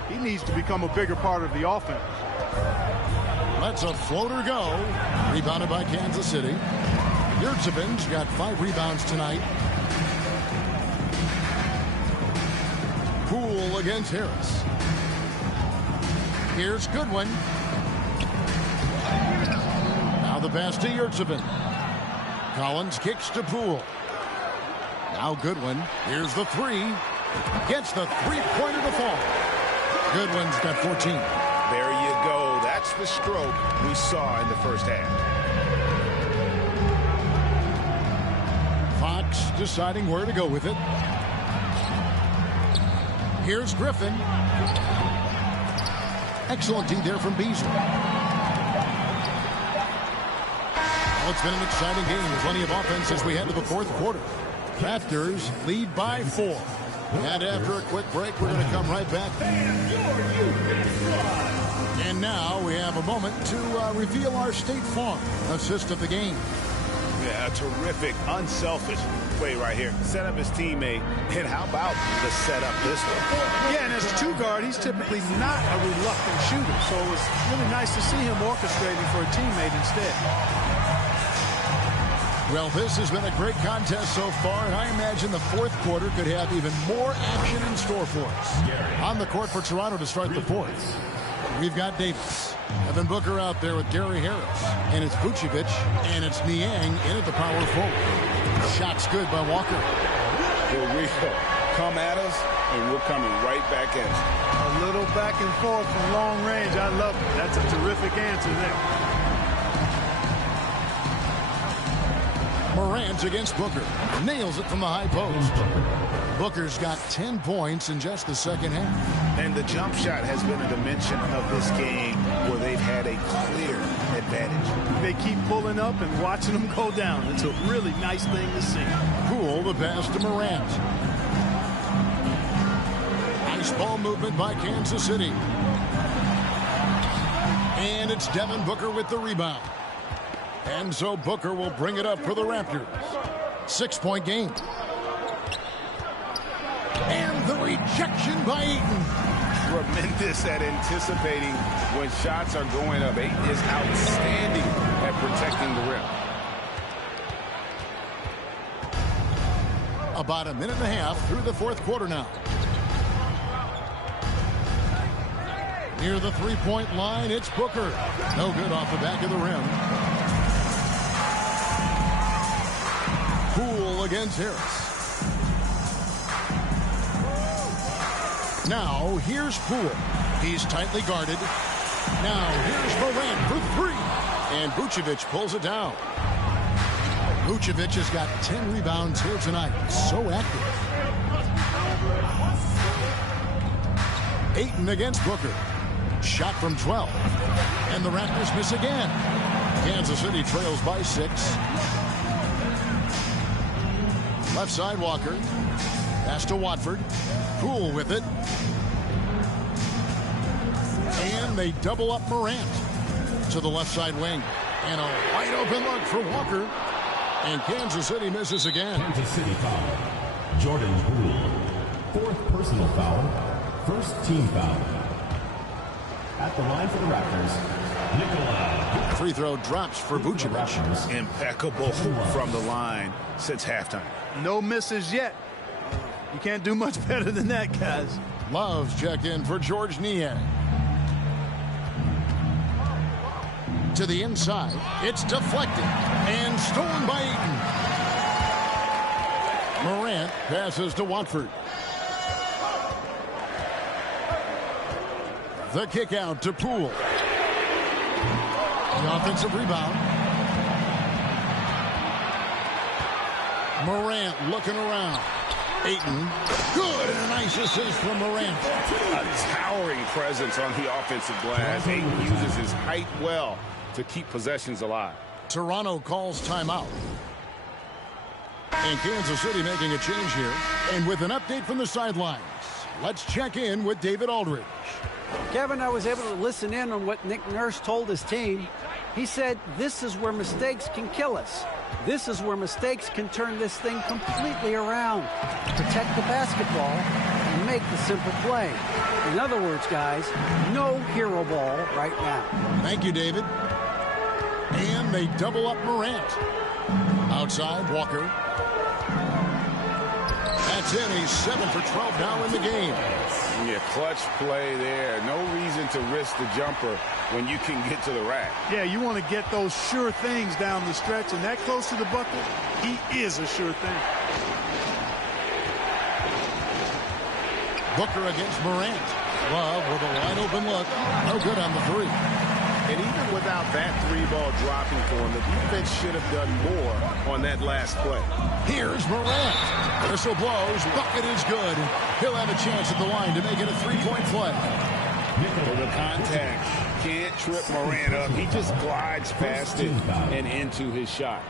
He needs to become a bigger part of the offense. Lets a floater go. Rebounded by Kansas City. Yurtseven's got 5 rebounds tonight. Poole against Harris. Here's Goodwin. Now the pass to Yurtseven. Collins kicks to Poole. Now Goodwin. Here's the 3. Gets the 3-pointer to fall. Goodwin's got 14. There you go. That's the stroke we saw in the first half. Fox deciding where to go with it. Here's Griffin. Excellent D there from Beasley. Well, it's been an exciting game. Plenty of offense as we head to the fourth quarter. Raptors lead by 4. And after a quick break, we're going to come right back. And now we have a moment to reveal our State Farm assist of the game. Yeah, a terrific, unselfish play right here. Set up his teammate, and how about the setup pistol? Yeah, and as a 2 guard, he's typically not a reluctant shooter, so it was really nice to see him orchestrating for a teammate instead. Well, this has been a great contest so far, and I imagine the fourth quarter could have even more action in store for us. On the court for Toronto to start the fourth, we've got Davis. Evan Booker out there with Gary Harris. And it's Vucevic, and it's Niang in at the power forward. Shot's good by Walker. For real. come at us, and we're coming right back at you. A little back and forth from long range. I love it. That's a terrific answer there. Morant against Booker. Nails it from the high post. Booker's got 10 points in just the second half. And the jump shot has been a dimension of this game where they've had a clear advantage. They keep pulling up and watching them go down. It's a really nice thing to see. Poole, the pass to Morant. Nice ball movement by Kansas City. And it's Devin Booker with the rebound. And so Booker will bring it up for the Raptors. 6-point game. And the rejection by Ayton. Tremendous at anticipating when shots are going up. Ayton is outstanding at protecting the rim. About a minute and a half through the fourth quarter now. Near the three-point line, it's Booker. No good off the back of the rim. Poole against Harris. Now, here's Poole. He's tightly guarded. Now, here's Morant for three. And Vucevic pulls it down. Vucevic has got 10 rebounds here tonight. So active. Ayton against Booker. Shot from 12. And the Raptors miss again. Kansas City trails by 6. Left side, Walker. Pass to Watford. Poole with it. And they double up Morant to the left side wing. And a wide open look for Walker. And Kansas City misses again. Kansas City foul. Jordan Poole. Fourth personal foul. First team foul. At the line for the Raptors, Nikola. Free throw drops for Vucevic. Impeccable from the line since halftime. No misses yet. You can't do much better than that, guys. Love's check in for George Niang. To the inside. It's deflected and stolen by Ayton. Morant passes to Watford. The kick out to Poole. The offensive rebound. Morant looking around. Ayton. Good, and a nice assist from Morant. A towering presence on the offensive glass. Ayton uses his height well to keep possessions alive. Toronto calls timeout. And Kansas City making a change here. And with an update from the sidelines, let's check in with David Aldridge. Kevin, I was able to listen in on what Nick Nurse told his team. He said, this is where mistakes can kill us. This is where mistakes can turn this thing completely around. Protect the basketball and make the simple play. In other words, guys, no hero ball right now. Thank you, David. And they double up Morant. Outside, Walker. That's in. He's 7 for 12 now in the game. Yeah, clutch play there. No reason to risk the jumper when you can get to the rack. Yeah, you want to get those sure things down the stretch, and that close to the bucket, he is a sure thing. Booker against Morant. Love with a wide open look. No good on the three. And even without that three ball dropping for him, the defense should have done more on that last play. Here's Morant. Whistle blows. Bucket is good. He'll have a chance at the line to make it a three-point play. Well, the contact can't trip Morant up. He just glides past it and into his shot.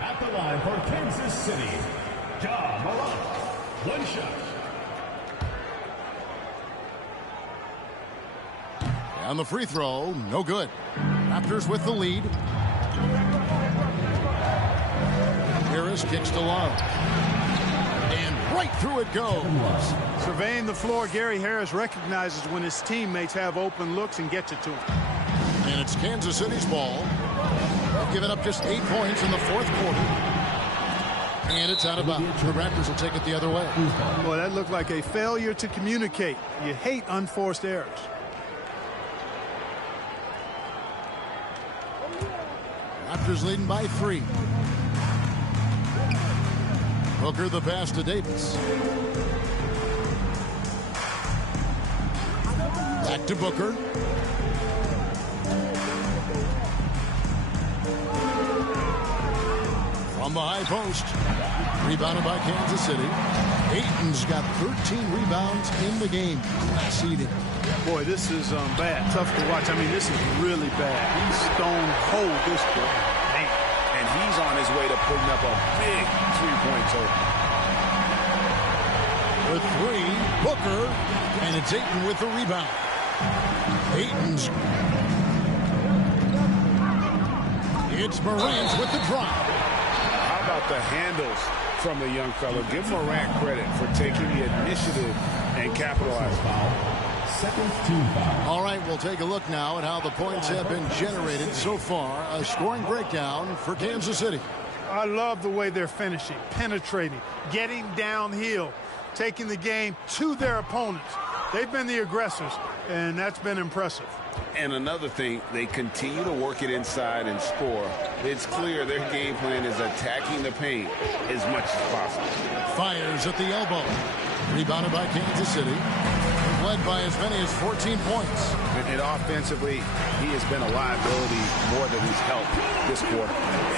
At the line for Kansas City, Ja Morant. One shot. On the free throw, no good. Raptors with the lead. Harris kicks to Love. And right through it goes. Surveying the floor, Gary Harris recognizes when his teammates have open looks and gets it to him. And it's Kansas City's ball. They've given up just 8 points in the fourth quarter. And it's out of bounds. The Raptors will take it the other way. Boy, that looked like a failure to communicate. You hate unforced errors. Raptors leading by 3. Booker the pass to Davis. Back to Booker. From the high post. Rebounded by Kansas City. Ayton's got 13 rebounds in the game. Last evening. Boy, this is bad. Tough to watch. I mean, this is really bad. He's stone cold this quarter. Man. And he's on his way to putting up a big three-point total. The three, Booker, and it's Ayton with the rebound. Ayton's. It's Morant with the drop. How about the handles from the young fellow? Give Morant credit for taking the initiative and capitalizing. Second team foul. All right, we'll take a look now at how the points have been generated so far. A scoring breakdown for Kansas City. I love the way they're finishing, penetrating, getting downhill, taking the game to their opponents. They've been the aggressors, and that's been impressive. And another thing, they continue to work it inside and score. It's clear their game plan is attacking the paint as much as possible. Fires at the elbow. Rebounded by Kansas City. Led by as many as 14 points. And offensively, he has been a liability more than he's helped this quarter.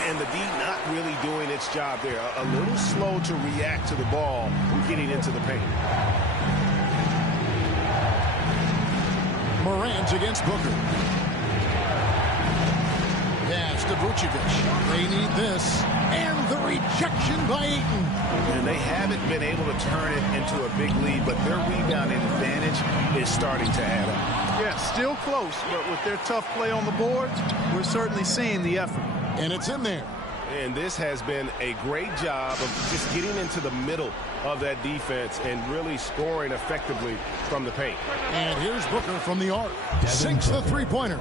And the D not really doing its job there. A little slow to react to the ball getting into the paint. Morant against Booker. Pass to Vucevic. They need this. And the rejection by Ayton. And they haven't been able to turn it into a big lead, but their rebounding advantage is starting to add up. Yeah, still close, but with their tough play on the boards, we're certainly seeing the effort. And it's in there. And this has been a great job of just getting into the middle of that defense and really scoring effectively from the paint. And here's Booker from the arc. Sinks the three-pointer.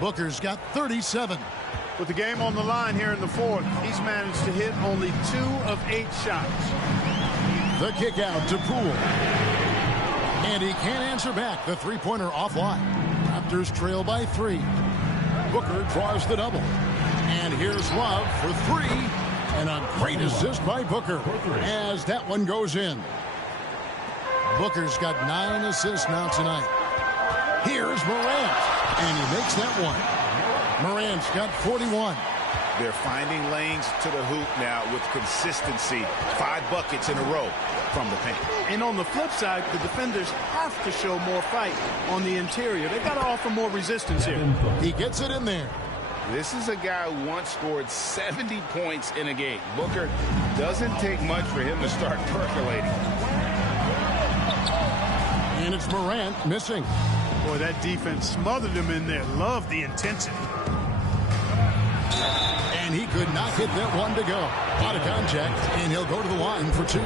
Booker's got 37. With the game on the line here in the fourth, he's managed to hit only 2 of 8 shots. The kick out to Poole. And he can't answer back. The three-pointer offline. Raptors trail by 3. Booker draws the double. And here's Love for 3. And a great assist by Booker as that one goes in. Booker's got 9 assists now tonight. Here's Morant. And he makes that one. Morant's got 41. They're finding lanes to the hoop now with consistency. 5 buckets in a row from the paint. And on the flip side, the defenders have to show more fight on the interior. They've got to offer more resistance here. He gets it in there. This is a guy who once scored 70 points in a game. Booker doesn't take much for him to start percolating. And it's Morant missing. Boy, that defense smothered him in there. Love the intensity. And he could not get that one to go. Out of contact, and he'll go to the line for 2.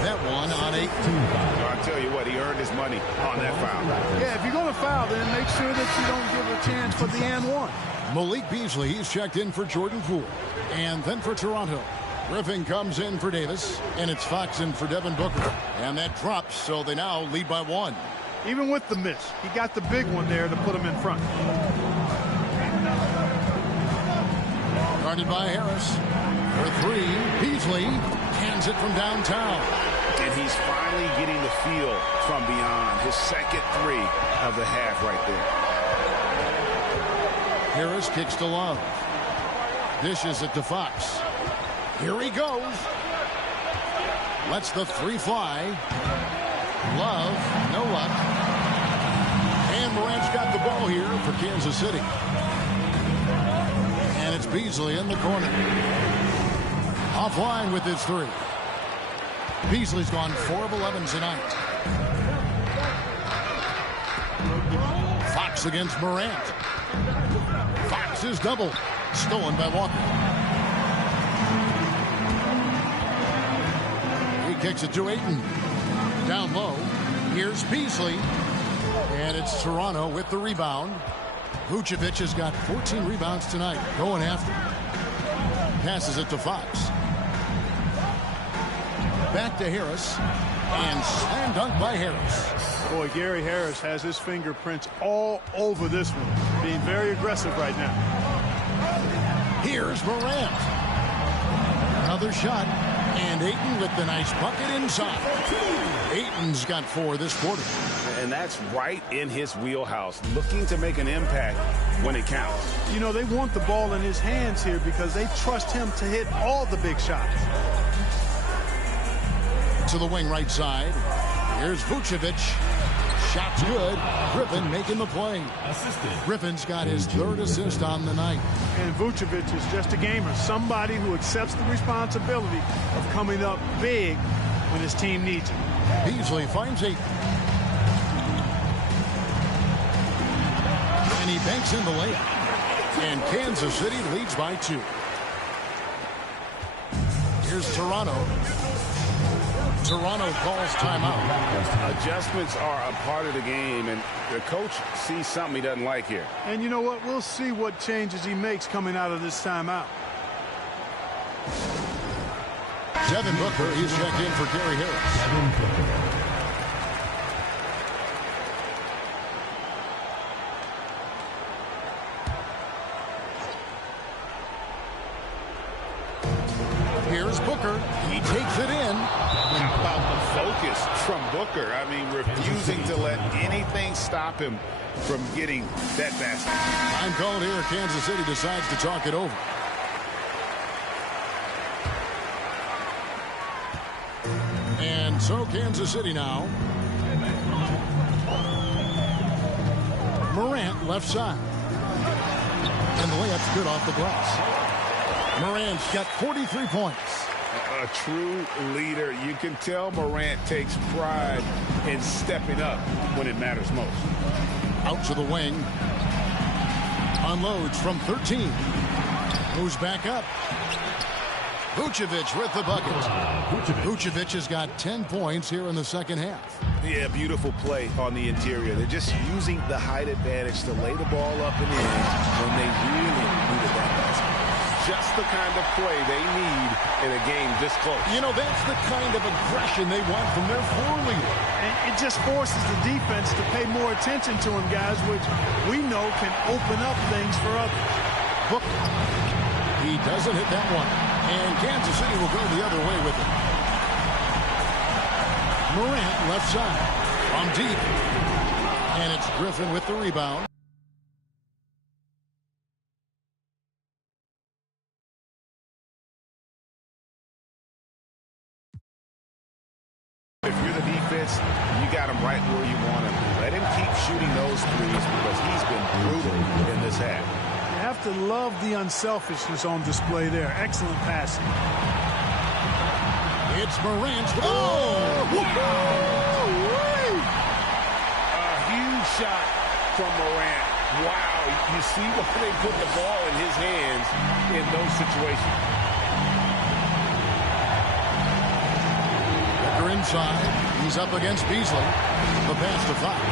That one on 8. I'll tell you what, he earned his money on that foul. Yeah, if you're going to foul, then make sure that you don't give a chance for the and one. Malik Beasley, he's checked in for Jordan Poole. And then for Toronto, Griffin comes in for Davis, and it's Fox in for Devin Booker. And that drops, so they now lead by 1. Even with the miss, he got the big one there to put him in front. Guarded by Harris. For 3, Beasley hands it from downtown. And he's finally getting the feel from beyond. His second 3 of the half right there. Harris kicks to Love. Dishes it to Fox. Here he goes. Lets the 3 fly. Love, no luck. And Morant's got the ball here for Kansas City. And it's Beasley in the corner. Offline with his 3. Beasley's gone 4 of 11 tonight. Fox against Morant. Fox is double. Stolen by Walker. He kicks it to Ayton. Down low. Here's Beasley. And it's Toronto with the rebound. Vucevic has got 14 rebounds tonight. Going after. Passes it to Fox. Back to Harris. And slam dunk by Harris. Boy, Gary Harris has his fingerprints all over this one. Being very aggressive right now. Here's Morant. Another shot. And Ayton with the nice bucket inside. Ayton's got 4 this quarter. And that's right in his wheelhouse, looking to make an impact when it counts. You know, they want the ball in his hands here because they trust him to hit all the big shots. To the wing right side. Here's Vucevic. Shot's good. Griffin making the play. Griffin's got his 3rd assist on the night. And Vucevic is just a gamer, somebody who accepts the responsibility of coming up big when his team needs it. Beasley finds Ayton. And he banks in the layup. And Kansas City leads by 2. Here's Toronto. Toronto calls timeout. Adjustments are a part of the game, and the coach sees something he doesn't like here. And you know what? We'll see what changes he makes coming out of this timeout. Devin Booker, he's checked in for Gary Harris. Here's Booker. He takes it in. How about the focus from Booker? I mean, refusing to let anything stop him from getting that basket. Time called here. Kansas City decides to talk it over. And so Kansas City now. Morant left side. And the layup's good off the glass. Morant's got 43 points. A true leader. You can tell Morant takes pride in stepping up when it matters most. Out to the wing. Unloads from 13. Moves back up. Vucevic with the bucket. Vucevic has got 10 points here in the second half. Yeah, beautiful play on the interior. They're just using the height advantage to lay the ball up and in when they really needed that basket. Just the kind of play they need in a game this close. You know, that's the kind of aggression they want from their floor leader. And it just forces the defense to pay more attention to him, guys, which we know can open up things for others. Booker. He doesn't hit that one. And Kansas City will go the other way with it. Morant left side. From deep. And it's Griffin with the rebound. If you're the defense, you got him right where you want him. Let him keep shooting those threes because he's been brutal in this half. You have to love the unselfishness on display there. Excellent passing. It's Morant. Oh! A huge shot from Morant. Wow. You see why they put the ball in his hands in those situations. Booker inside. He's up against Beasley. The pass to Fox.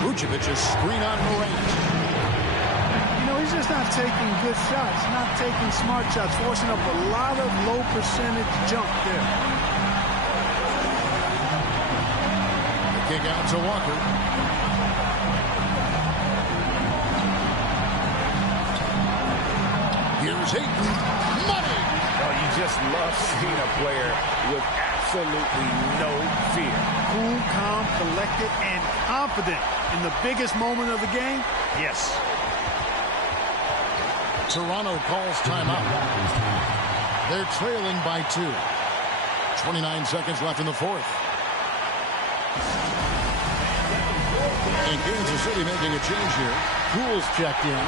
Vucevic's screen on Morant. You know, he's just not taking good shots, not taking smart shots, forcing up a lot of low percentage jump there. The kick out to Walker. Here's Ayton. Money! Oh, you just love seeing a player with absolutely no fear. Cool, calm, collected, and confident in the biggest moment of the game. Yes. Toronto calls timeout. They're trailing by 2. 29 seconds left in the fourth. And Kansas City making a change here. Poole's checked in.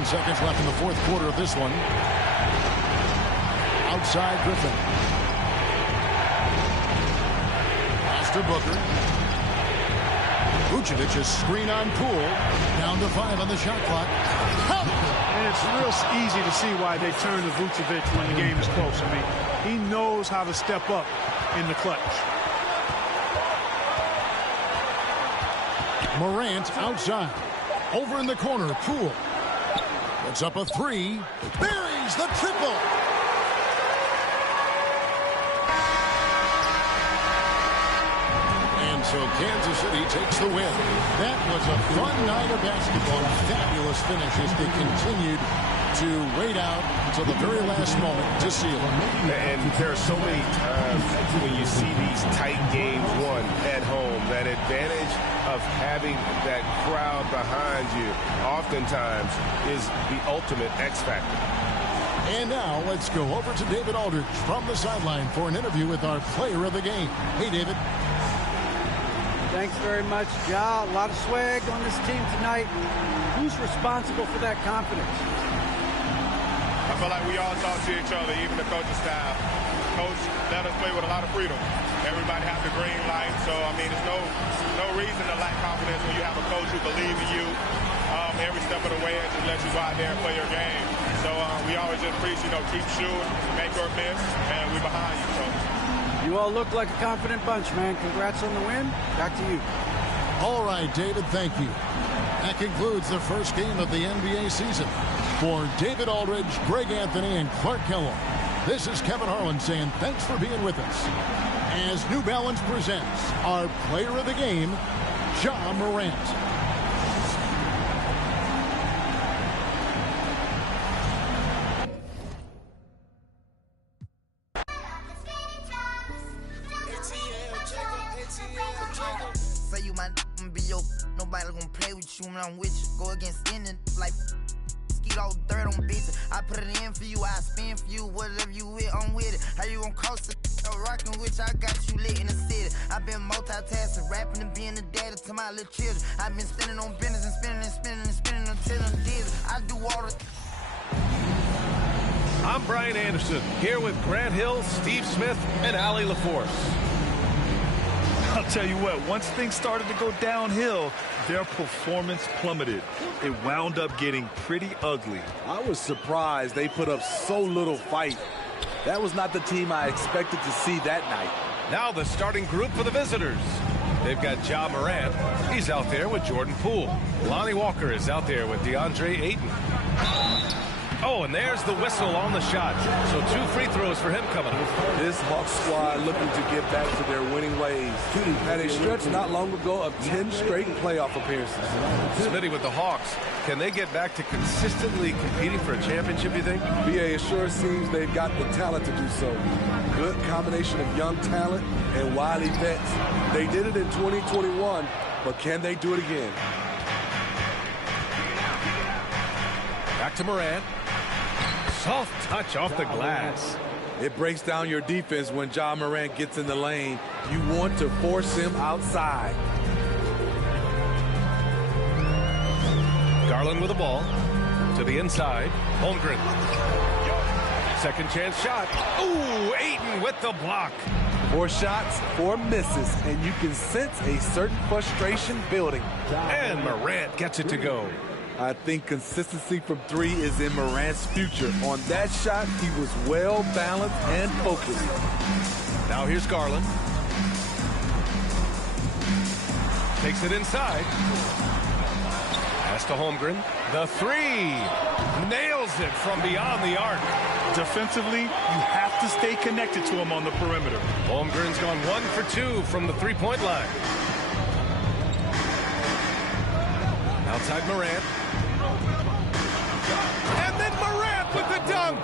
Seconds left in the fourth quarter of this one. Outside Griffin. Pass to Booker. Vucevic's screen on Poole. Down to 5 on the shot clock. And it's real easy to see why they turn to Vucevic when the game is close. I mean, he knows how to step up in the clutch. Morant outside. Over in the corner, Poole. It's up a 3. Buries the triple. And so Kansas City takes the win. That was a fun night of basketball. Fabulous finish as they continued to wait out until the very last moment to seal it. And there are so many times when you see these tight games won at home, that advantage of having that crowd behind you oftentimes is the ultimate X factor. And now let's go over to David Aldridge from the sideline for an interview with our player of the game. Hey, David. Thanks very much, Ja. A lot of swag on this team tonight. Who's responsible for that confidence? I feel like we all talk to each other, even the coaching staff. Coach let us play with a lot of freedom. Everybody have the green light, so I mean, there's no reason to lack confidence when you have a coach who believes in you every step of the way and just let you go out there and play your game. So we always just preach, keep shooting, make or miss, and we're behind you. So you all look like a confident bunch, man. Congrats on the win. Back to you. All right, David, thank you. That concludes the first game of the NBA season. For David Aldridge, Greg Anthony, and Clark Kellogg, this is Kevin Harlan saying thanks for being with us as New Balance presents our player of the game, Ja Morant. Say you might be your nobody gonna play with you when I'm with you. Go against any like skeet all dirt on bitches. I put it in for you, I spin for you. Whatever you with, I'm with it. How you gonna cross it? Rockin' with you, I got you lit in the city. I've been multitasking, rapping and being the daddy to my little children. I've been spinning on business and spinning and spinning and spinning until I'm dizzy. I do all the. I'm Brian Anderson, here with Grant Hill, Steve Smith, and Allie LaForce. I'll tell you what, once things started to go downhill, their performance plummeted. It wound up getting pretty ugly. I was surprised they put up so little fight. That was not the team I expected to see that night. Now the starting group for the visitors. They've got Ja Morant. He's out there with Jordan Poole. Lonnie Walker is out there with DeAndre Ayton. Oh, and there's the whistle on the shot. So 2 free throws for him coming up. This Hawks squad looking to get back to their winning ways. Had a stretch not long ago of 10 straight playoff appearances. Smitty with the Hawks. Can they get back to consistently competing for a championship, you think? BA, it sure seems they've got the talent to do so. Good combination of young talent and wily vets. They did it in 2021, but can they do it again? Back to Morant. Soft touch off the glass. It breaks down your defense when Ja Morant gets in the lane. You want to force him outside. Garland with the ball. To the inside. Holmgren. Second chance shot. Ooh, Ayton with the block. 4 shots, 4 misses, and you can sense a certain frustration building. And Morant gets it to go. I think consistency from 3 is in Morant's future. On that shot, he was well balanced and focused. Now here's Garland. Takes it inside. Pass to Holmgren. The 3. Nails it from beyond the arc. Defensively, you have to stay connected to him on the perimeter. Holmgren's gone 1 for 2 from the 3-point line. Outside Morant. And then Morant with the dunk.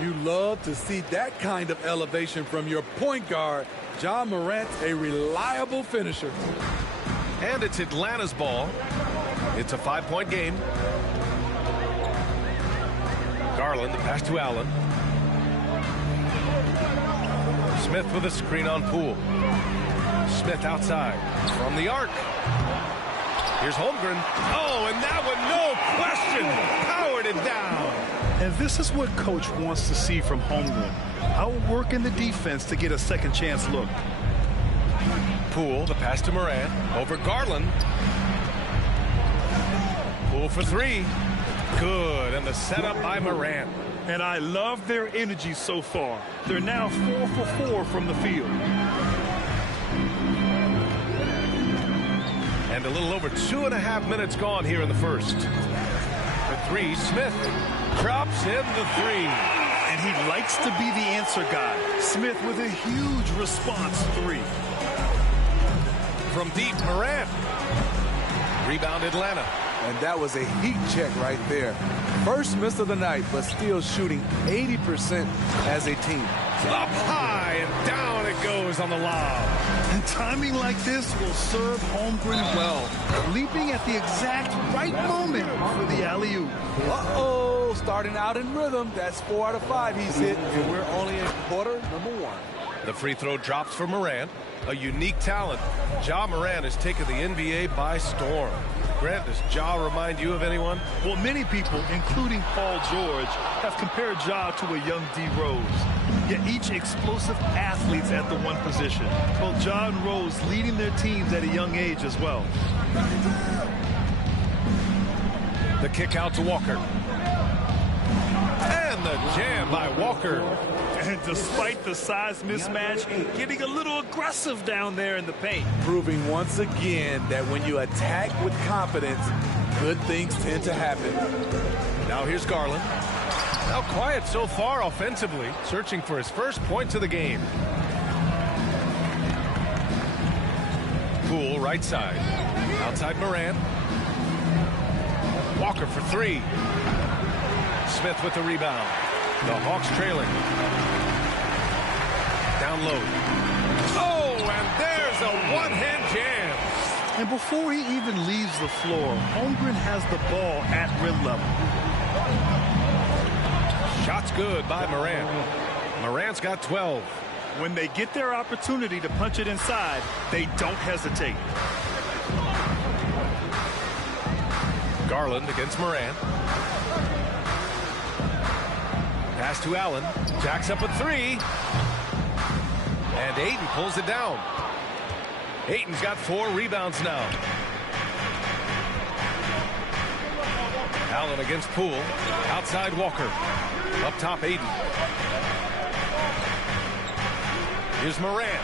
You love to see that kind of elevation from your point guard. Ja Morant's a reliable finisher. And it's Atlanta's ball. It's a 5-point game. Garland, the pass to Allen. Smith with a screen on Poole. Smith outside from the arc. Here's Holmgren. Oh, and that one, no question, powered it down. And this is what Coach wants to see from Holmgren. Outworking the defense to get a second chance look. Poole, the pass to Morant, over Garland. Poole for 3. Good, and the setup by Morant. And I love their energy so far. They're now 4 for 4 from the field. And a little over 2.5 minutes gone here in the first. For 3, Smith drops in the 3. And he likes to be the answer guy. Smith with a huge response 3. From deep, Morant. Rebound, Atlanta. And that was a heat check right there. First miss of the night, but still shooting 80% as a team. Up high and down it goes on the lob. And timing like this will serve Holmgren well. Leaping at the exact right moment for the alley-oop. Uh-oh, starting out in rhythm. That's 4 out of 5 he's hit, and we're only in quarter number 1. The free throw drops for Morant. A unique talent. Ja Morant has taken the NBA by storm. Grant, does Ja remind you of anyone? Well, many people, including Paul George, have compared Ja to a young D. Rose. Yet each explosive athletes at the one position. Both Ja and Rose leading their teams at a young age as well. The kick out to Walker. And the jam by Walker. And despite the size mismatch, getting a little aggressive down there in the paint. Proving once again that when you attack with confidence, good things tend to happen. Now here's Garland. Now quiet so far offensively, searching for his first points of the game. Poole right side. Outside Morant. Walker for 3. Smith with the rebound. The Hawks trailing. Down low. Oh, and there's a one-hand jam. And before he even leaves the floor, Holmgren has the ball at rim level. Shot's good by Morant. Morant's got 12. When they get their opportunity to punch it inside, they don't hesitate. Garland against Morant. Pass to Allen. Jacks up a 3. And Ayton pulls it down. Ayton's got 4 rebounds now. Allen against Poole. Outside Walker. Up top Ayton. Here's Morant.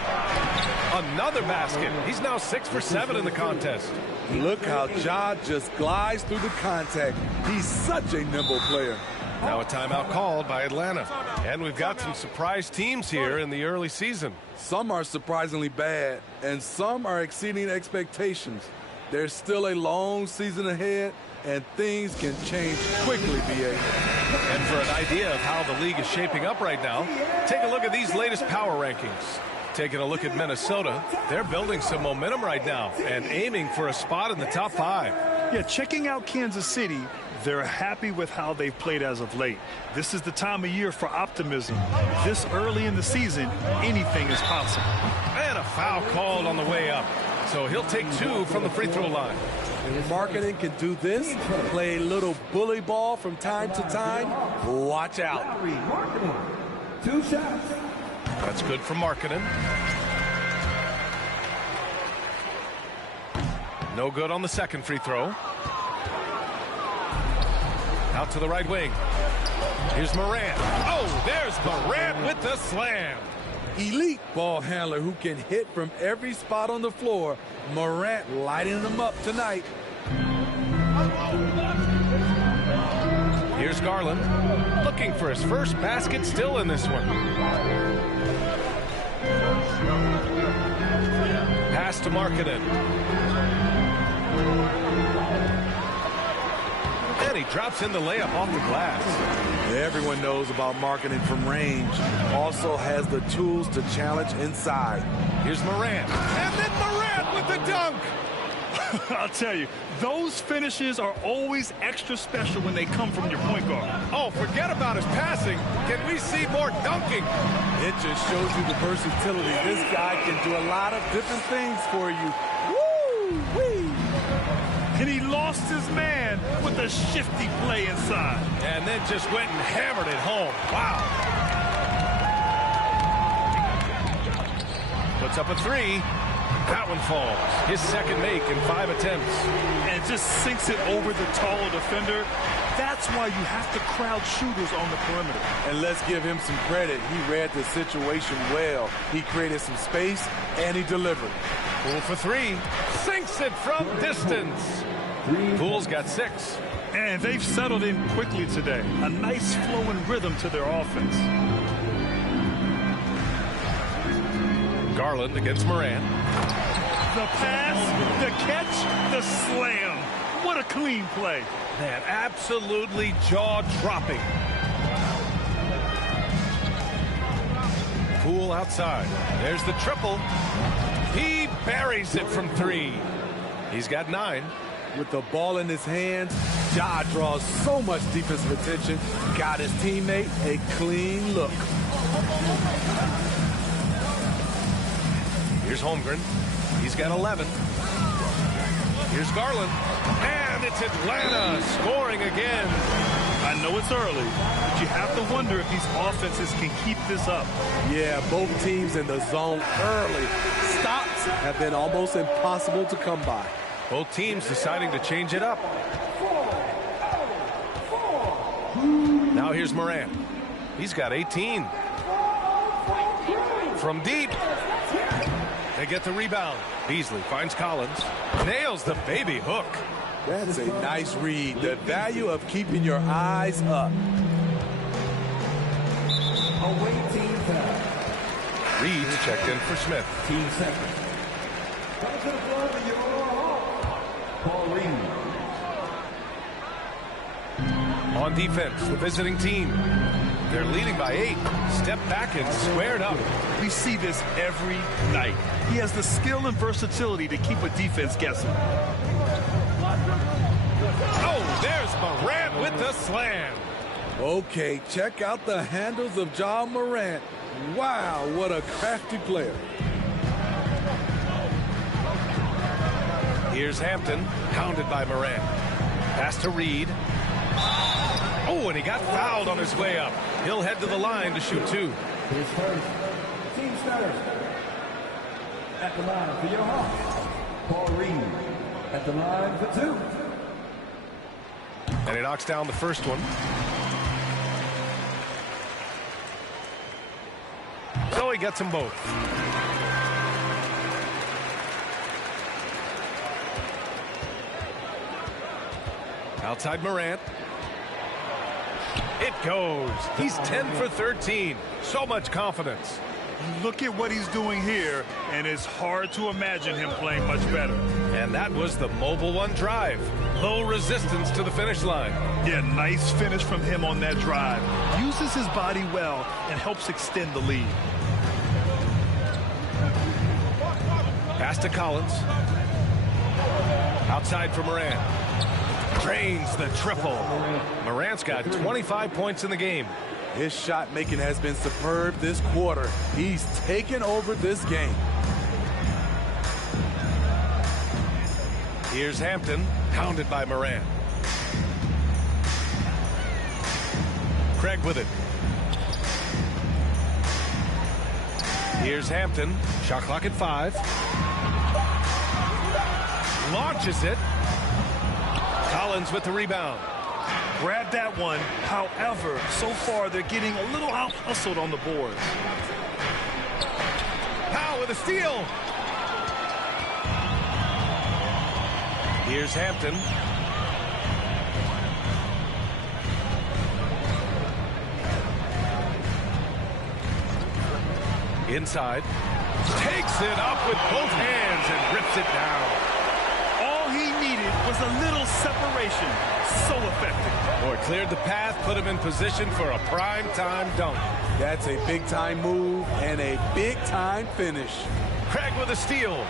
Another basket. He's now 6 for 7 in the contest. Look how Ja just glides through the contact. He's such a nimble player. Now a timeout called by Atlanta. And we've got some surprise teams here in the early season. Some are surprisingly bad, and some are exceeding expectations. There's still a long season ahead, and things can change quickly, B.A. And for an idea of how the league is shaping up right now, take a look at these latest power rankings. Taking a look at Minnesota, they're building some momentum right now and aiming for a spot in the top 5. Yeah, checking out Kansas City, they're happy with how they've played as of late. This is the time of year for optimism. This early in the season, anything is possible. And a foul called on the way up. So he'll take 2 from the free throw line. If Markkanen can do this, play a little bully ball from time to time, watch out. 2 shots. That's good for Markkanen. No good on the second free throw. Out to the right wing. Here's Morant. Oh, there's Morant with the slam. Elite ball handler who can hit from every spot on the floor. Morant lighting them up tonight. Here's Garland. Looking for his first basket, still in this one. Pass to Markkanen. And he drops in the layup off the glass. Everyone knows about Markkanen from range. Also has the tools to challenge inside. Here's Morant. And then Morant with the dunk. I'll tell you, those finishes are always extra special when they come from your point guard. Oh, forget about his passing. Can we see more dunking? It just shows you the versatility. This guy can do a lot of different things for you. Woo-wee! And he lost his man with a shifty play inside. And then just went and hammered it home. Wow. Puts up a 3. That one falls. His second make in 5 attempts. And just sinks it over the taller defender. That's why you have to crowd shooters on the perimeter. And let's give him some credit. He read the situation well. He created some space, and he delivered. Poole for 3. Sinks it from distance. Poole's got 6. And they've settled in quickly today. A nice flowing rhythm to their offense. Garland against Morant. The pass, the catch, the slam. What a clean play. Man, absolutely jaw-dropping. Poole outside. There's the triple. He buries it from 3. He's got 9. With the ball in his hands, Ja draws so much defensive attention. Got his teammate a clean look. Here's Holmgren. He's got 11. Here's Garland. And it's Atlanta scoring again. I know it's early, but you have to wonder if these offenses can keep this up. Yeah, both teams in the zone early. Stops have been almost impossible to come by. Both teams deciding to change it up. Now here's Morant. He's got 18. From deep. They get the rebound. Beasley finds Collins. Nails the baby hook. That's a nice read. The value of keeping your eyes up. Away team foul. Reed's checked in for Smith. Team second. Paul Reed. On defense, the visiting team. They're leading by 8. Step back and squared up. We see this every night. He has the skill and versatility to keep a defense guessing. Oh, there's Morant with the slam. Okay, check out the handles of Ja Morant. Wow, what a crafty player. Here's Hampton, hounded by Morant. Pass to Reed. Oh, and he got fouled on his way up. He'll head to the line to shoot 2. His first. Team starters. At the line for your Hawks. Paul Reed. At the line for 2. And he knocks down the first one. So he gets them both. Outside Morant. It goes. He's 10 for 13. So much confidence. Look at what he's doing here, and it's hard to imagine him playing much better. And that was the Mobile One drive. Low resistance to the finish line. Yeah, nice finish from him on that drive. Uses his body well and helps extend the lead. Pass to Collins. Outside for Morant. Drains the triple. Morant's got 25 points in the game. His shot making has been superb this quarter. He's taken over this game. Here's Hampton, hounded by Morant. Craig with it. Here's Hampton, shot clock at 5. Launches it. Collins with the rebound. Grab that one. However, so far they're getting a little out-hustled on the boards. Powell with a steal. Here's Hampton. Inside. Takes it up with both hands and rips it down. All he needed was a little separation. So effective. Boy, cleared the path, put him in position for a prime-time dunk. That's a big-time move and a big-time finish. Craig with a steal.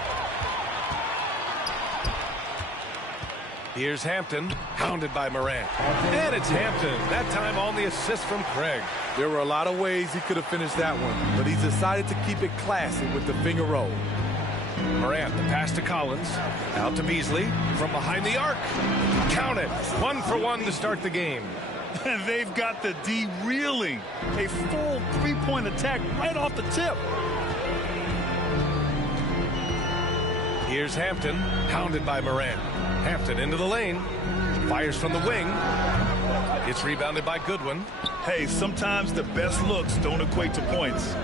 Here's Hampton, hounded by Morant. And it's Hampton, that time on the assist from Craig. There were a lot of ways he could have finished that one, but he's decided to keep it classy with the finger roll. Morant, the pass to Collins. Out to Beasley. From behind the arc. Count it. 1 for 1 to start the game. And they've got the D reeling. A full three-point attack right off the tip. Here's Hampton, hounded by Morant. Hampton into the lane. Fires from the wing. It's rebounded by Goodwin. Hey, sometimes the best looks don't equate to points.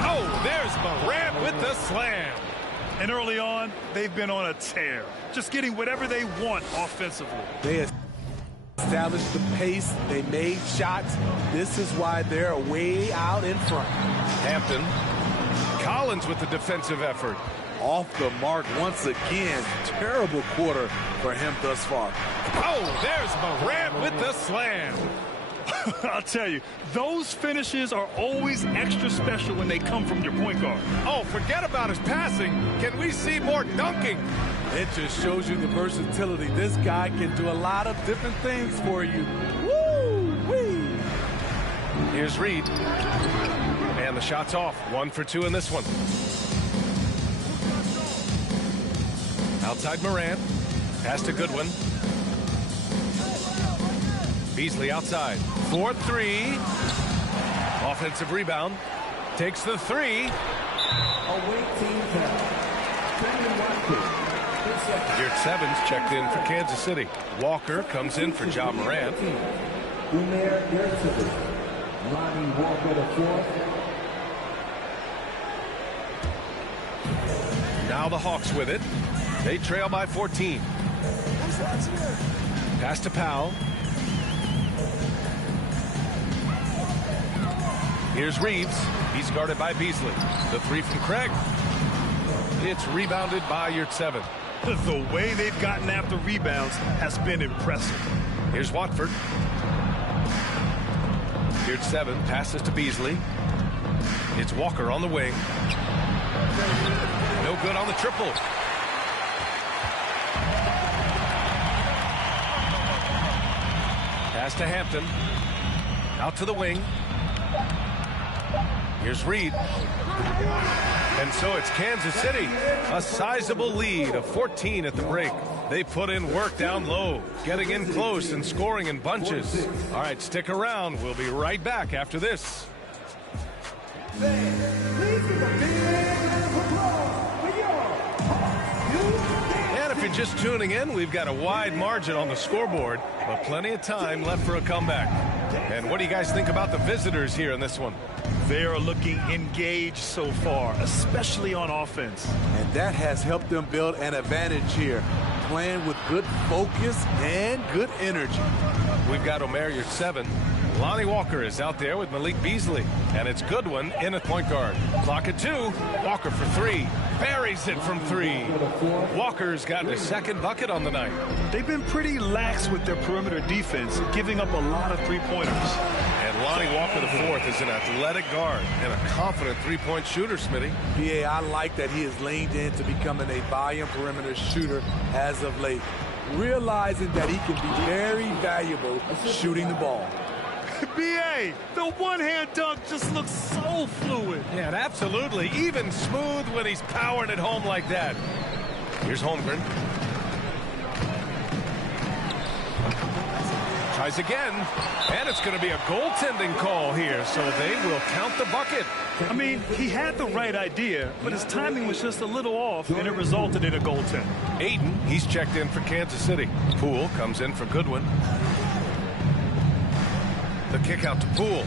Oh, there's Morant with the slam. And early on, they've been on a tear. Just getting whatever they want offensively. They established the pace. They made shots. This is why they're way out in front. Hampton. Collins with the defensive effort. off the mark once again. Terrible quarter for him thus far. Oh, there's Morant with the slam. I'll tell you, those finishes are always extra special when they come from your point guard. Oh, forget about his passing. Can we see more dunking? It just shows you the versatility. This guy can do a lot of different things for you. Woo-wee! Here's Reed. And the shot's off. 1 for 2 in this one. Outside Morant. Pass to Goodwin. Beasley outside. 4-3. Offensive rebound. Takes the 3. Away team foul. Geert Sevens checked in for Kansas City. Walker comes in for Ja Morant. Lonnie Walker the fourth. Now the Hawks with it. They trail by 14. Pass to Powell. Here's Reeves. He's guarded by Beasley. The 3 from Craig. It's rebounded by Yurtseven. The way they've gotten after rebounds has been impressive. Here's Watford. Yurtseven passes to Beasley. It's Walker on the wing. No good on the triple. Pass to Hampton. Out to the wing. Here's Reed. And so it's Kansas City. A sizable lead of 14 at the break. They put in work down low, getting in close and scoring in bunches. All right, stick around. We'll be right back after this. And if you're just tuning in, we've got a wide margin on the scoreboard, but plenty of time left for a comeback. And what do you guys think about the visitors here in this one? They are looking engaged so far, especially on offense. And that has helped them build an advantage here, playing with good focus and good energy. We've got Omer Yurtseven. Lonnie Walker is out there with Malik Beasley. And it's Goodwin in at point guard. Clock at 2. Walker for 3. Buries it from 3. Walker's gotten his second bucket on the night. They've been pretty lax with their perimeter defense, giving up a lot of three-pointers. And Lonnie Walker the fourth is an athletic guard and a confident three-point shooter, Smitty. BA, I like that he has leaned into becoming a volume perimeter shooter as of late, realizing that he can be very valuable shooting the ball. B.A., the one-hand dunk just looks so fluid. Yeah, absolutely. Even smooth when he's powering it home like that. Here's Holmgren. Tries again, and it's going to be a goaltending call here, so they will count the bucket. I mean, he had the right idea, but his timing was just a little off, and it resulted in a goaltend. Ayton, he's checked in for Kansas City. Poole comes in for Goodwin. The kick out to Poole.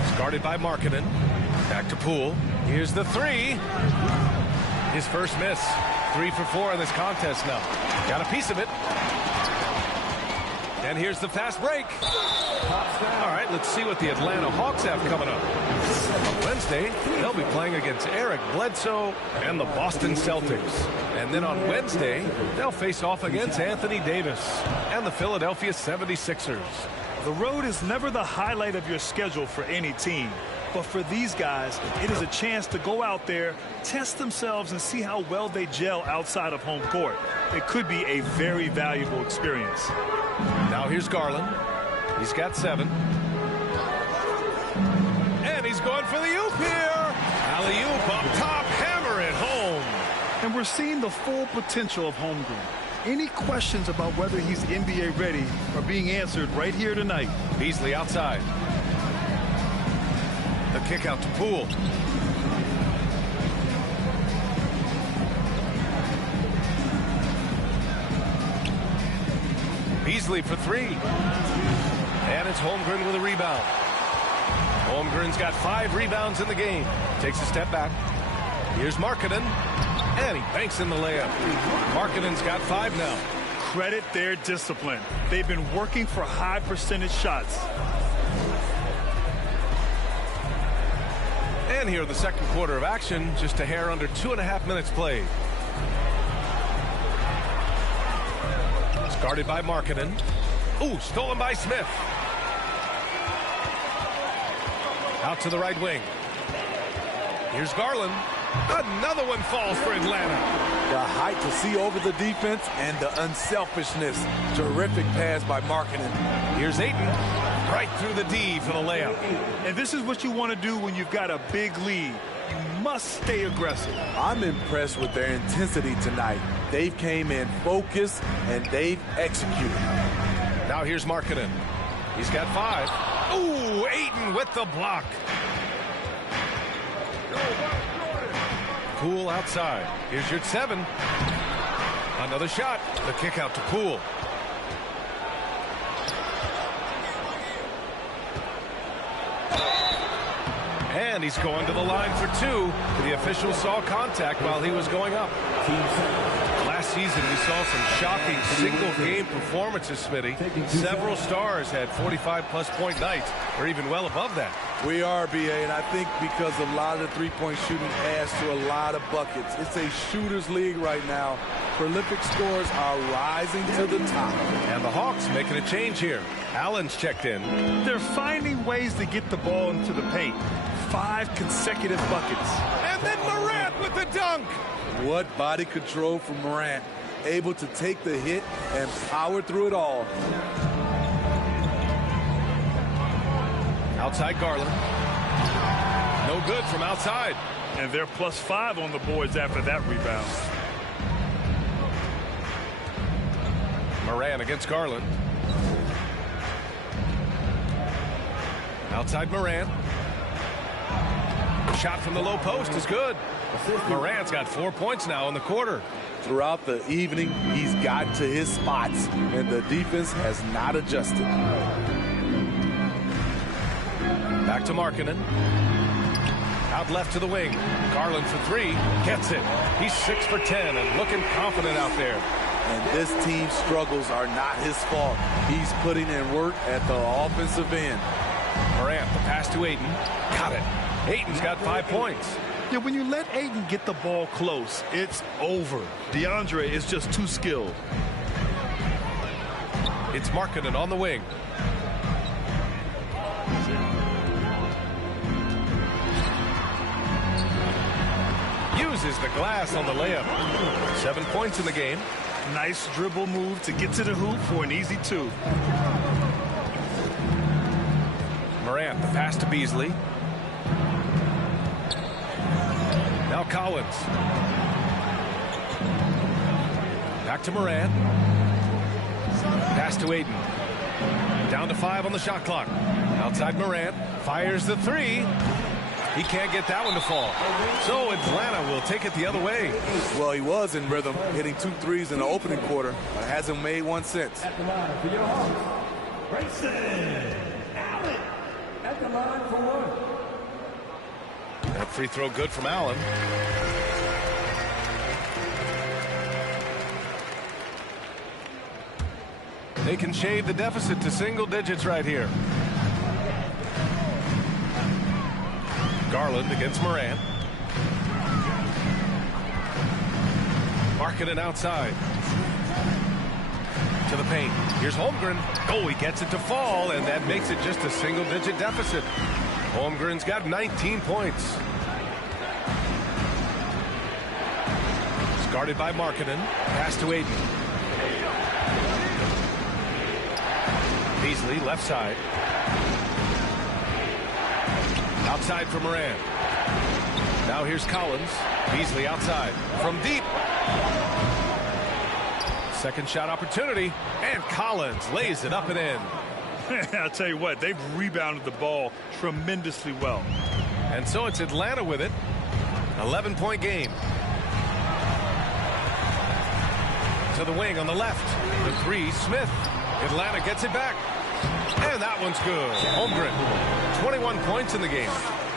It's guarded by Markkanen. Back to Poole. Here's the 3. His first miss. 3 for 4 in this contest now. Got a piece of it. And here's the fast break. All right, let's see what the Atlanta Hawks have coming up. On Wednesday, they'll be playing against Eric Bledsoe and the Boston Celtics. And then on Wednesday, they'll face off against Anthony Davis and the Philadelphia 76ers. The road is never the highlight of your schedule for any team. But for these guys, it is a chance to go out there, test themselves, and see how well they gel outside of home court. It could be a very valuable experience. Now here's Garland. He's got 7. And he's going for the oop here. Alley-oop up top, hammer it home. And we're seeing the full potential of Holmgren. Any questions about whether he's NBA ready are being answered right here tonight. Beasley outside. The kick out to Poole. Beasley for 3. And it's Holmgren with a rebound. Holmgren's got 5 rebounds in the game. Takes a step back. Here's Markkanen. And he banks in the layup. Markkanen's got 5 now. Credit their discipline. They've been working for high percentage shots. in here in the second quarter of action. Just a hair under 2.5 minutes played. It's guarded by Markkanen. Ooh, stolen by Smith. Out to the right wing. Here's Garland. Another one falls for Atlanta. The height to see over the defense and the unselfishness. Terrific pass by Markkanen. Here's Ayton. Right through the D for the layup. And this is what you want to do when you've got a big lead. You must stay aggressive. I'm impressed with their intensity tonight. They've came in focused and they've executed. Now here's Markkanen. He's got 5. Ooh, Ayton with the block. Poole outside. Here's your 7. Another shot. The kick out to Poole. And he's going to the line for 2. The official saw contact while he was going up. Last season, we saw some shocking single-game performances, Smitty. Several stars had 45-plus point nights, or even well above that. We are, BA, and I think because a lot of the three-point shooting adds to a lot of buckets. It's a shooter's league right now. Prolific scorers are rising to the top. And the Hawks making a change here. Allen's checked in. They're finding ways to get the ball into the paint. 5 consecutive buckets. And then Morant with the dunk. What body control from Morant. Able to take the hit and power through it all. Outside Garland. No good from outside. And they're +5 on the boards after that rebound. Morant against Garland. Outside Morant. Shot from the low post is good. Morant's got 4 points now in the quarter. Throughout the evening, he's gotten to his spots, and the defense has not adjusted. Back to Markkanen. Out left to the wing. Garland for 3. Gets it. He's 6 for 10 and looking confident out there. And this team's struggles are not his fault. He's putting in work at the offensive end. Morant, the pass to Ayton. Got it. Ayton's got 5 points. Yeah, when you let Ayton get the ball close, it's over. DeAndre is just too skilled. It's Markkanen on the wing. Uses the glass on the layup. 7 points in the game. Nice dribble move to get to the hoop for an easy 2. Morant, the pass to Beasley. Now Collins. Back to Morant. Pass to Ayton. Down to 5 on the shot clock. Outside Morant. Fires the 3. He can't get that one to fall. So Atlanta will take it the other way. Well, he was in rhythm, hitting 2 threes in the opening quarter, but hasn't made one since. At the line for your Hawks, Grayson Allen at the line for 1. That free throw good from Allen. They can shave the deficit to single digits right here. Garland against Morant. Markkanen outside. To the paint. Here's Holmgren. Oh, he gets it to fall, and that makes it just a single-digit deficit. Holmgren's got 19 points. It's guarded by Markkanen. Pass to Ayton. Beasley, left side. Outside for Morant. Now here's Collins. Beasley outside. From deep. Second shot opportunity. And Collins lays it up and in. I'll tell you what, they've rebounded the ball tremendously well. And so it's Atlanta with it. 11-point game. To the wing on the left. The 3, Smith. Atlanta gets it back. And that one's good. Holmgren, 21 points in the game.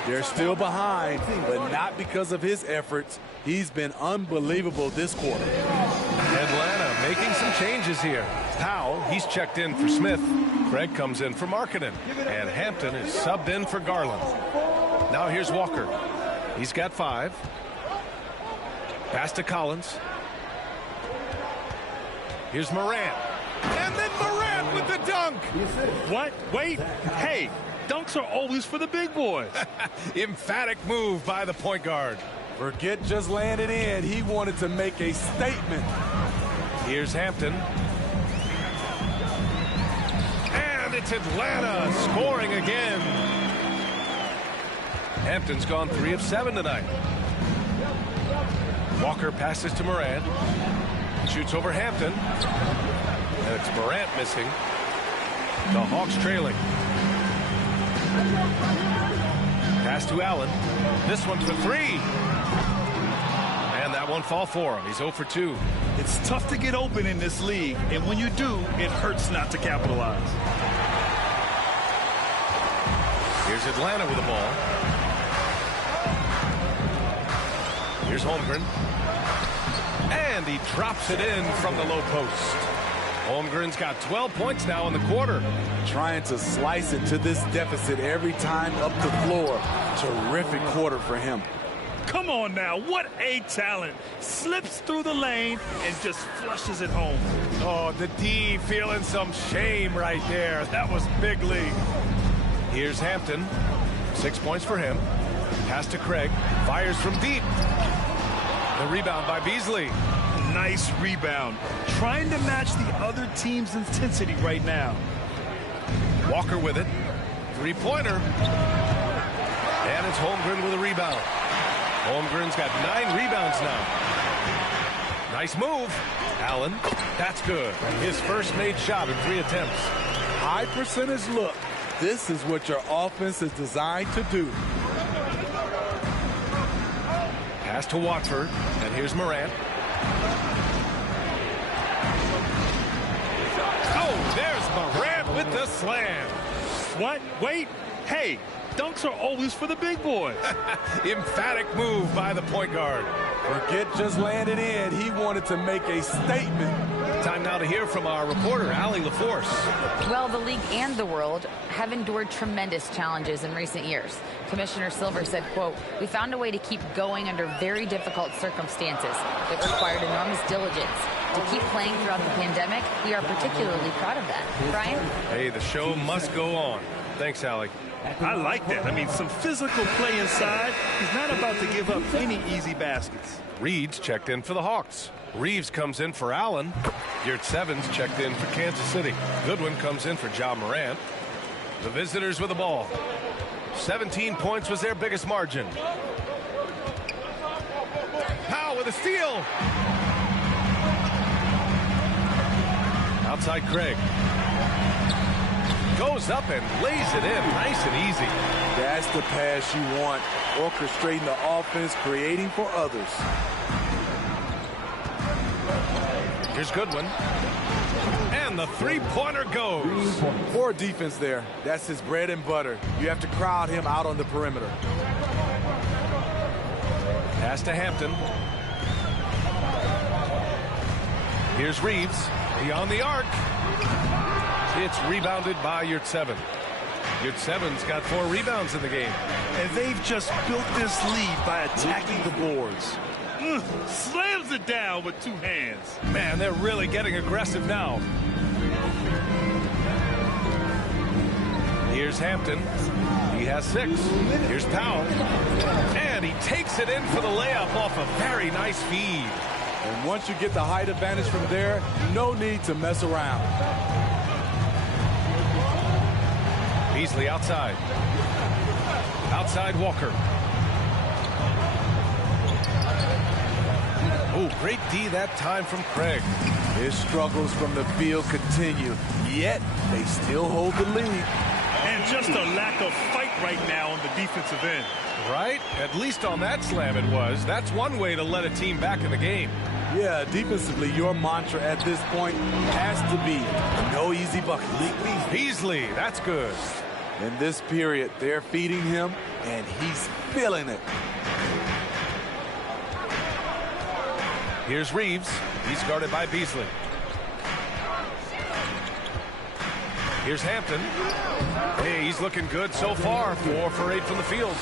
They're still behind, but not because of his efforts. He's been unbelievable this quarter. Atlanta making some changes here. Powell, he's checked in for Smith. Craig comes in for Markkanen. And Hampton is subbed in for Garland. Now here's Walker. He's got 5. Pass to Collins. Here's Morant. And then Morant with the dunk. What? Wait. Hey, dunks are always for the big boys. Emphatic move by the point guard. Forget just laying it in. He wanted to make a statement. Here's Hampton. And it's Atlanta scoring again. Hampton's gone 3 of 7 tonight. Walker passes to Morant. Shoots over Hampton. And it's Morant missing. The Hawks trailing. Pass to Allen. This one for 3. And that won't fall for him. He's 0 for 2. It's tough to get open in this league, and when you do, it hurts not to capitalize. Here's Atlanta with the ball. Here's Holmgren. And he drops it in from the low post. Holmgren's got 12 points now in the quarter. Trying to slice into this deficit every time up the floor. Terrific quarter for him. Come on now, what a talent. Slips through the lane and just flushes it home. Oh, the D feeling some shame right there. That was big league. Here's Hampton. 6 points for him. Pass to Craig. Fires from deep. The rebound by Beasley. Nice rebound. Trying to match the other team's intensity right now. Walker with it. 3-pointer. And it's Holmgren with a rebound. Holmgren's got 9 rebounds now. Nice move. Allen. That's good. His first made shot in 3 attempts. High percentage look. This is what your offense is designed to do. Pass to Watford. And here's Morant. Oh, there's Morant with the slam. What? Wait. Hey, dunks are always for the big boys. Emphatic move by the point guard. Forget just laying it in. He wanted to make a statement. Time now to hear from our reporter, Allie LaForce. Well, the league and the world have endured tremendous challenges in recent years. Commissioner Silver said, quote, "We found a way to keep going under very difficult circumstances that required enormous diligence. To keep playing throughout the pandemic, we are particularly proud of that." Brian? Hey, the show must go on. Thanks, Allie. I like that. I mean, some physical play inside. He's not about to give up any easy baskets. Reed's checked in for the Hawks. Reeves comes in for Allen. Yurtseven's checked in for Kansas City. Goodwin comes in for Ja Morant. The visitors with the ball. 17 points was their biggest margin. Powell with a steal. Outside Craig. Goes up and lays it in nice and easy. That's the pass you want. Orchestrating the offense, creating for others. Here's Goodwin. And the 3-pointer goes. Poor defense there. That's his bread and butter. You have to crowd him out on the perimeter. Pass to Hampton. Here's Reeves. Beyond the arc. It's rebounded by Yurtseven. Yurtseven's got 4 rebounds in the game. And they've just built this lead by attacking the boards. Slams it down with 2 hands. Man, they're really getting aggressive now. Here's Hampton. He has 6. Here's Powell. And he takes it in for the layup off a very nice feed. And once you get the height advantage from there, no need to mess around. Beasley outside. Outside Walker. Oh, great D that time from Craig. His struggles from the field continue, yet they still hold the lead. And just a lack of fight right now on the defensive end. Right? At least on that slam it was. That's one way to let a team back in the game. Yeah, defensively, your mantra at this point has to be no easy bucket. Beasley, that's good. In this period, they're feeding him, and he's feeling it. Here's Reeves. He's guarded by Beasley. Here's Hampton. Hey, he's looking good so far. 4 for 8 from the field.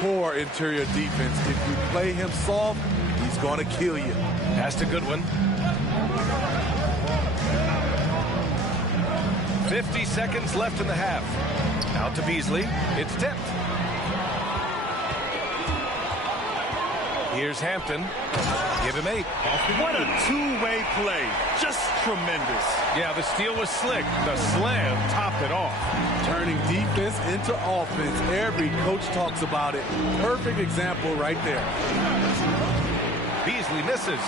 poor interior defense. If you play him soft, he's going to kill you. Pass to Goodwin. 50 seconds left in the half. Out to Beasley. It's tipped. Here's Hampton. Give him 8. What a two-way play. Just tremendous. Yeah, the steal was slick. The slam topped it off. Turning defense into offense. Every coach talks about it. Perfect example right there. Beasley misses.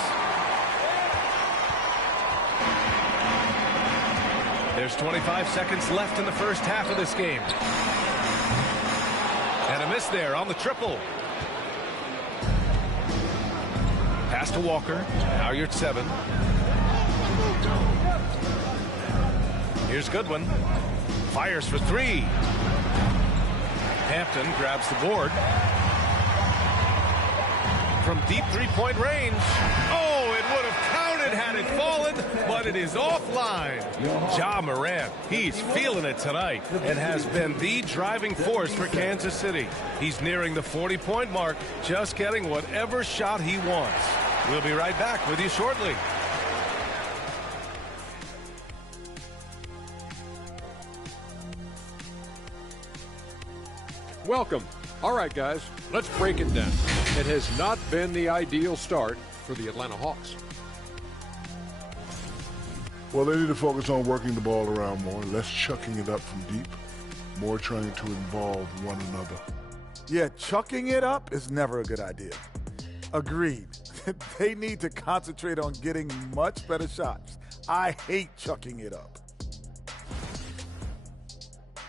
There's 25 seconds left in the first half of this game. And a miss there on the triple. Pass to Walker. Now you're at 7. Here's Goodwin. Fires for 3. Hampton grabs the board. From deep three-point range. Oh, it would have counted had it fallen, but it is offline. Ja Morant, he's feeling it tonight and has been the driving force for Kansas City. He's nearing the 40-point mark, just getting whatever shot he wants. We'll be right back with you shortly. Welcome. All right, guys, let's break it down. It has not been the ideal start for the Atlanta Hawks. Well, they need to focus on working the ball around more, less chucking it up from deep, more trying to involve one another. Yeah, chucking it up is never a good idea. Agreed. They need to concentrate on getting much better shots. I hate chucking it up.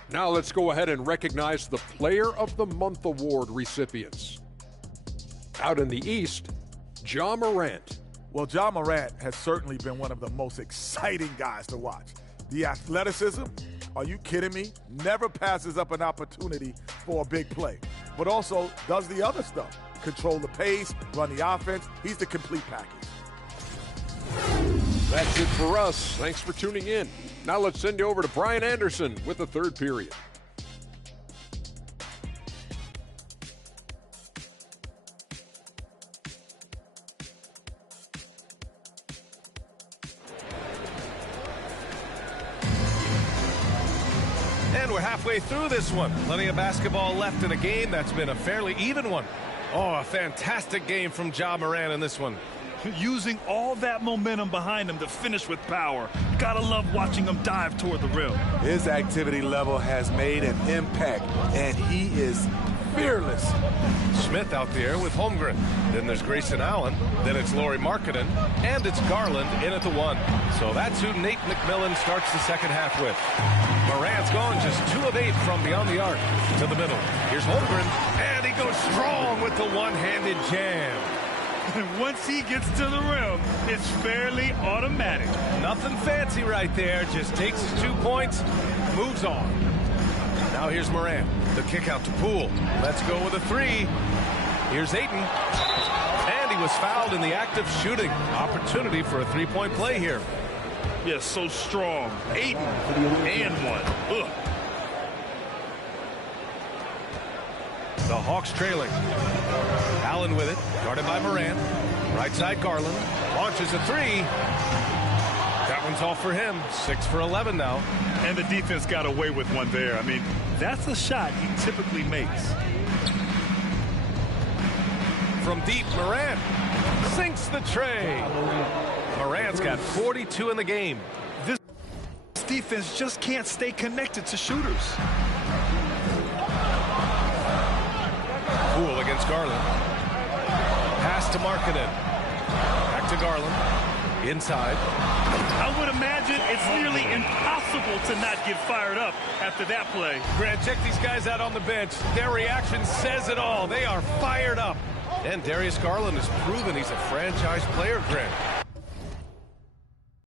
Now let's go ahead and recognize the Player of the Month award recipients. Out in the East, Ja Morant. Well, Ja Morant has certainly been one of the most exciting guys to watch. The athleticism, are you kidding me? Never passes up an opportunity for a big play, but also does the other stuff. Control the pace, run the offense. He's the complete package. That's it for us. Thanks for tuning in. Now let's send you over to Brian Anderson with the third period. And we're halfway through this one. Plenty of basketball left in a game that's been a fairly even one. Oh, a fantastic game from Ja Morant in this one. Using all that momentum behind him to finish with power. Gotta love watching him dive toward the rim. His activity level has made an impact, and he is fearless. Smith out there with Holmgren. Then there's Grayson Allen. Then it's Lauri Markkanen. And it's Garland in at the 1. So that's who Nate McMillan starts the second half with. Morant's gone just 2 of 8 from beyond the arc to the middle. Here's Holmgren. And he goes strong with the one-handed jam. And once he gets to the rim, it's fairly automatic. Nothing fancy right there. Just takes his 2 points, moves on. Now here's Morant. The kick out to Poole. Let's go with a 3. Here's Ayton. And he was fouled in the act of shooting. Opportunity for a 3-point play here. Yes, so strong. Ayton and 1. Ugh. The Hawks trailing. Allen with it, guarded by Morant. Right side Garland. Launches a 3. That one's off for him. 6 for 11 now. And the defense got away with one there. I mean, that's a shot he typically makes. From deep, Morant sinks the tray. Morant's got 42 in the game. This defense just can't stay connected to shooters. Poole against Garland. Pass to Markkanen. Back to Garland. Inside. I would imagine it's nearly impossible to not get fired up after that play. Grant, check these guys out on the bench. Their reaction says it all. They are fired up. And Darius Garland has proven he's a franchise player, Grant.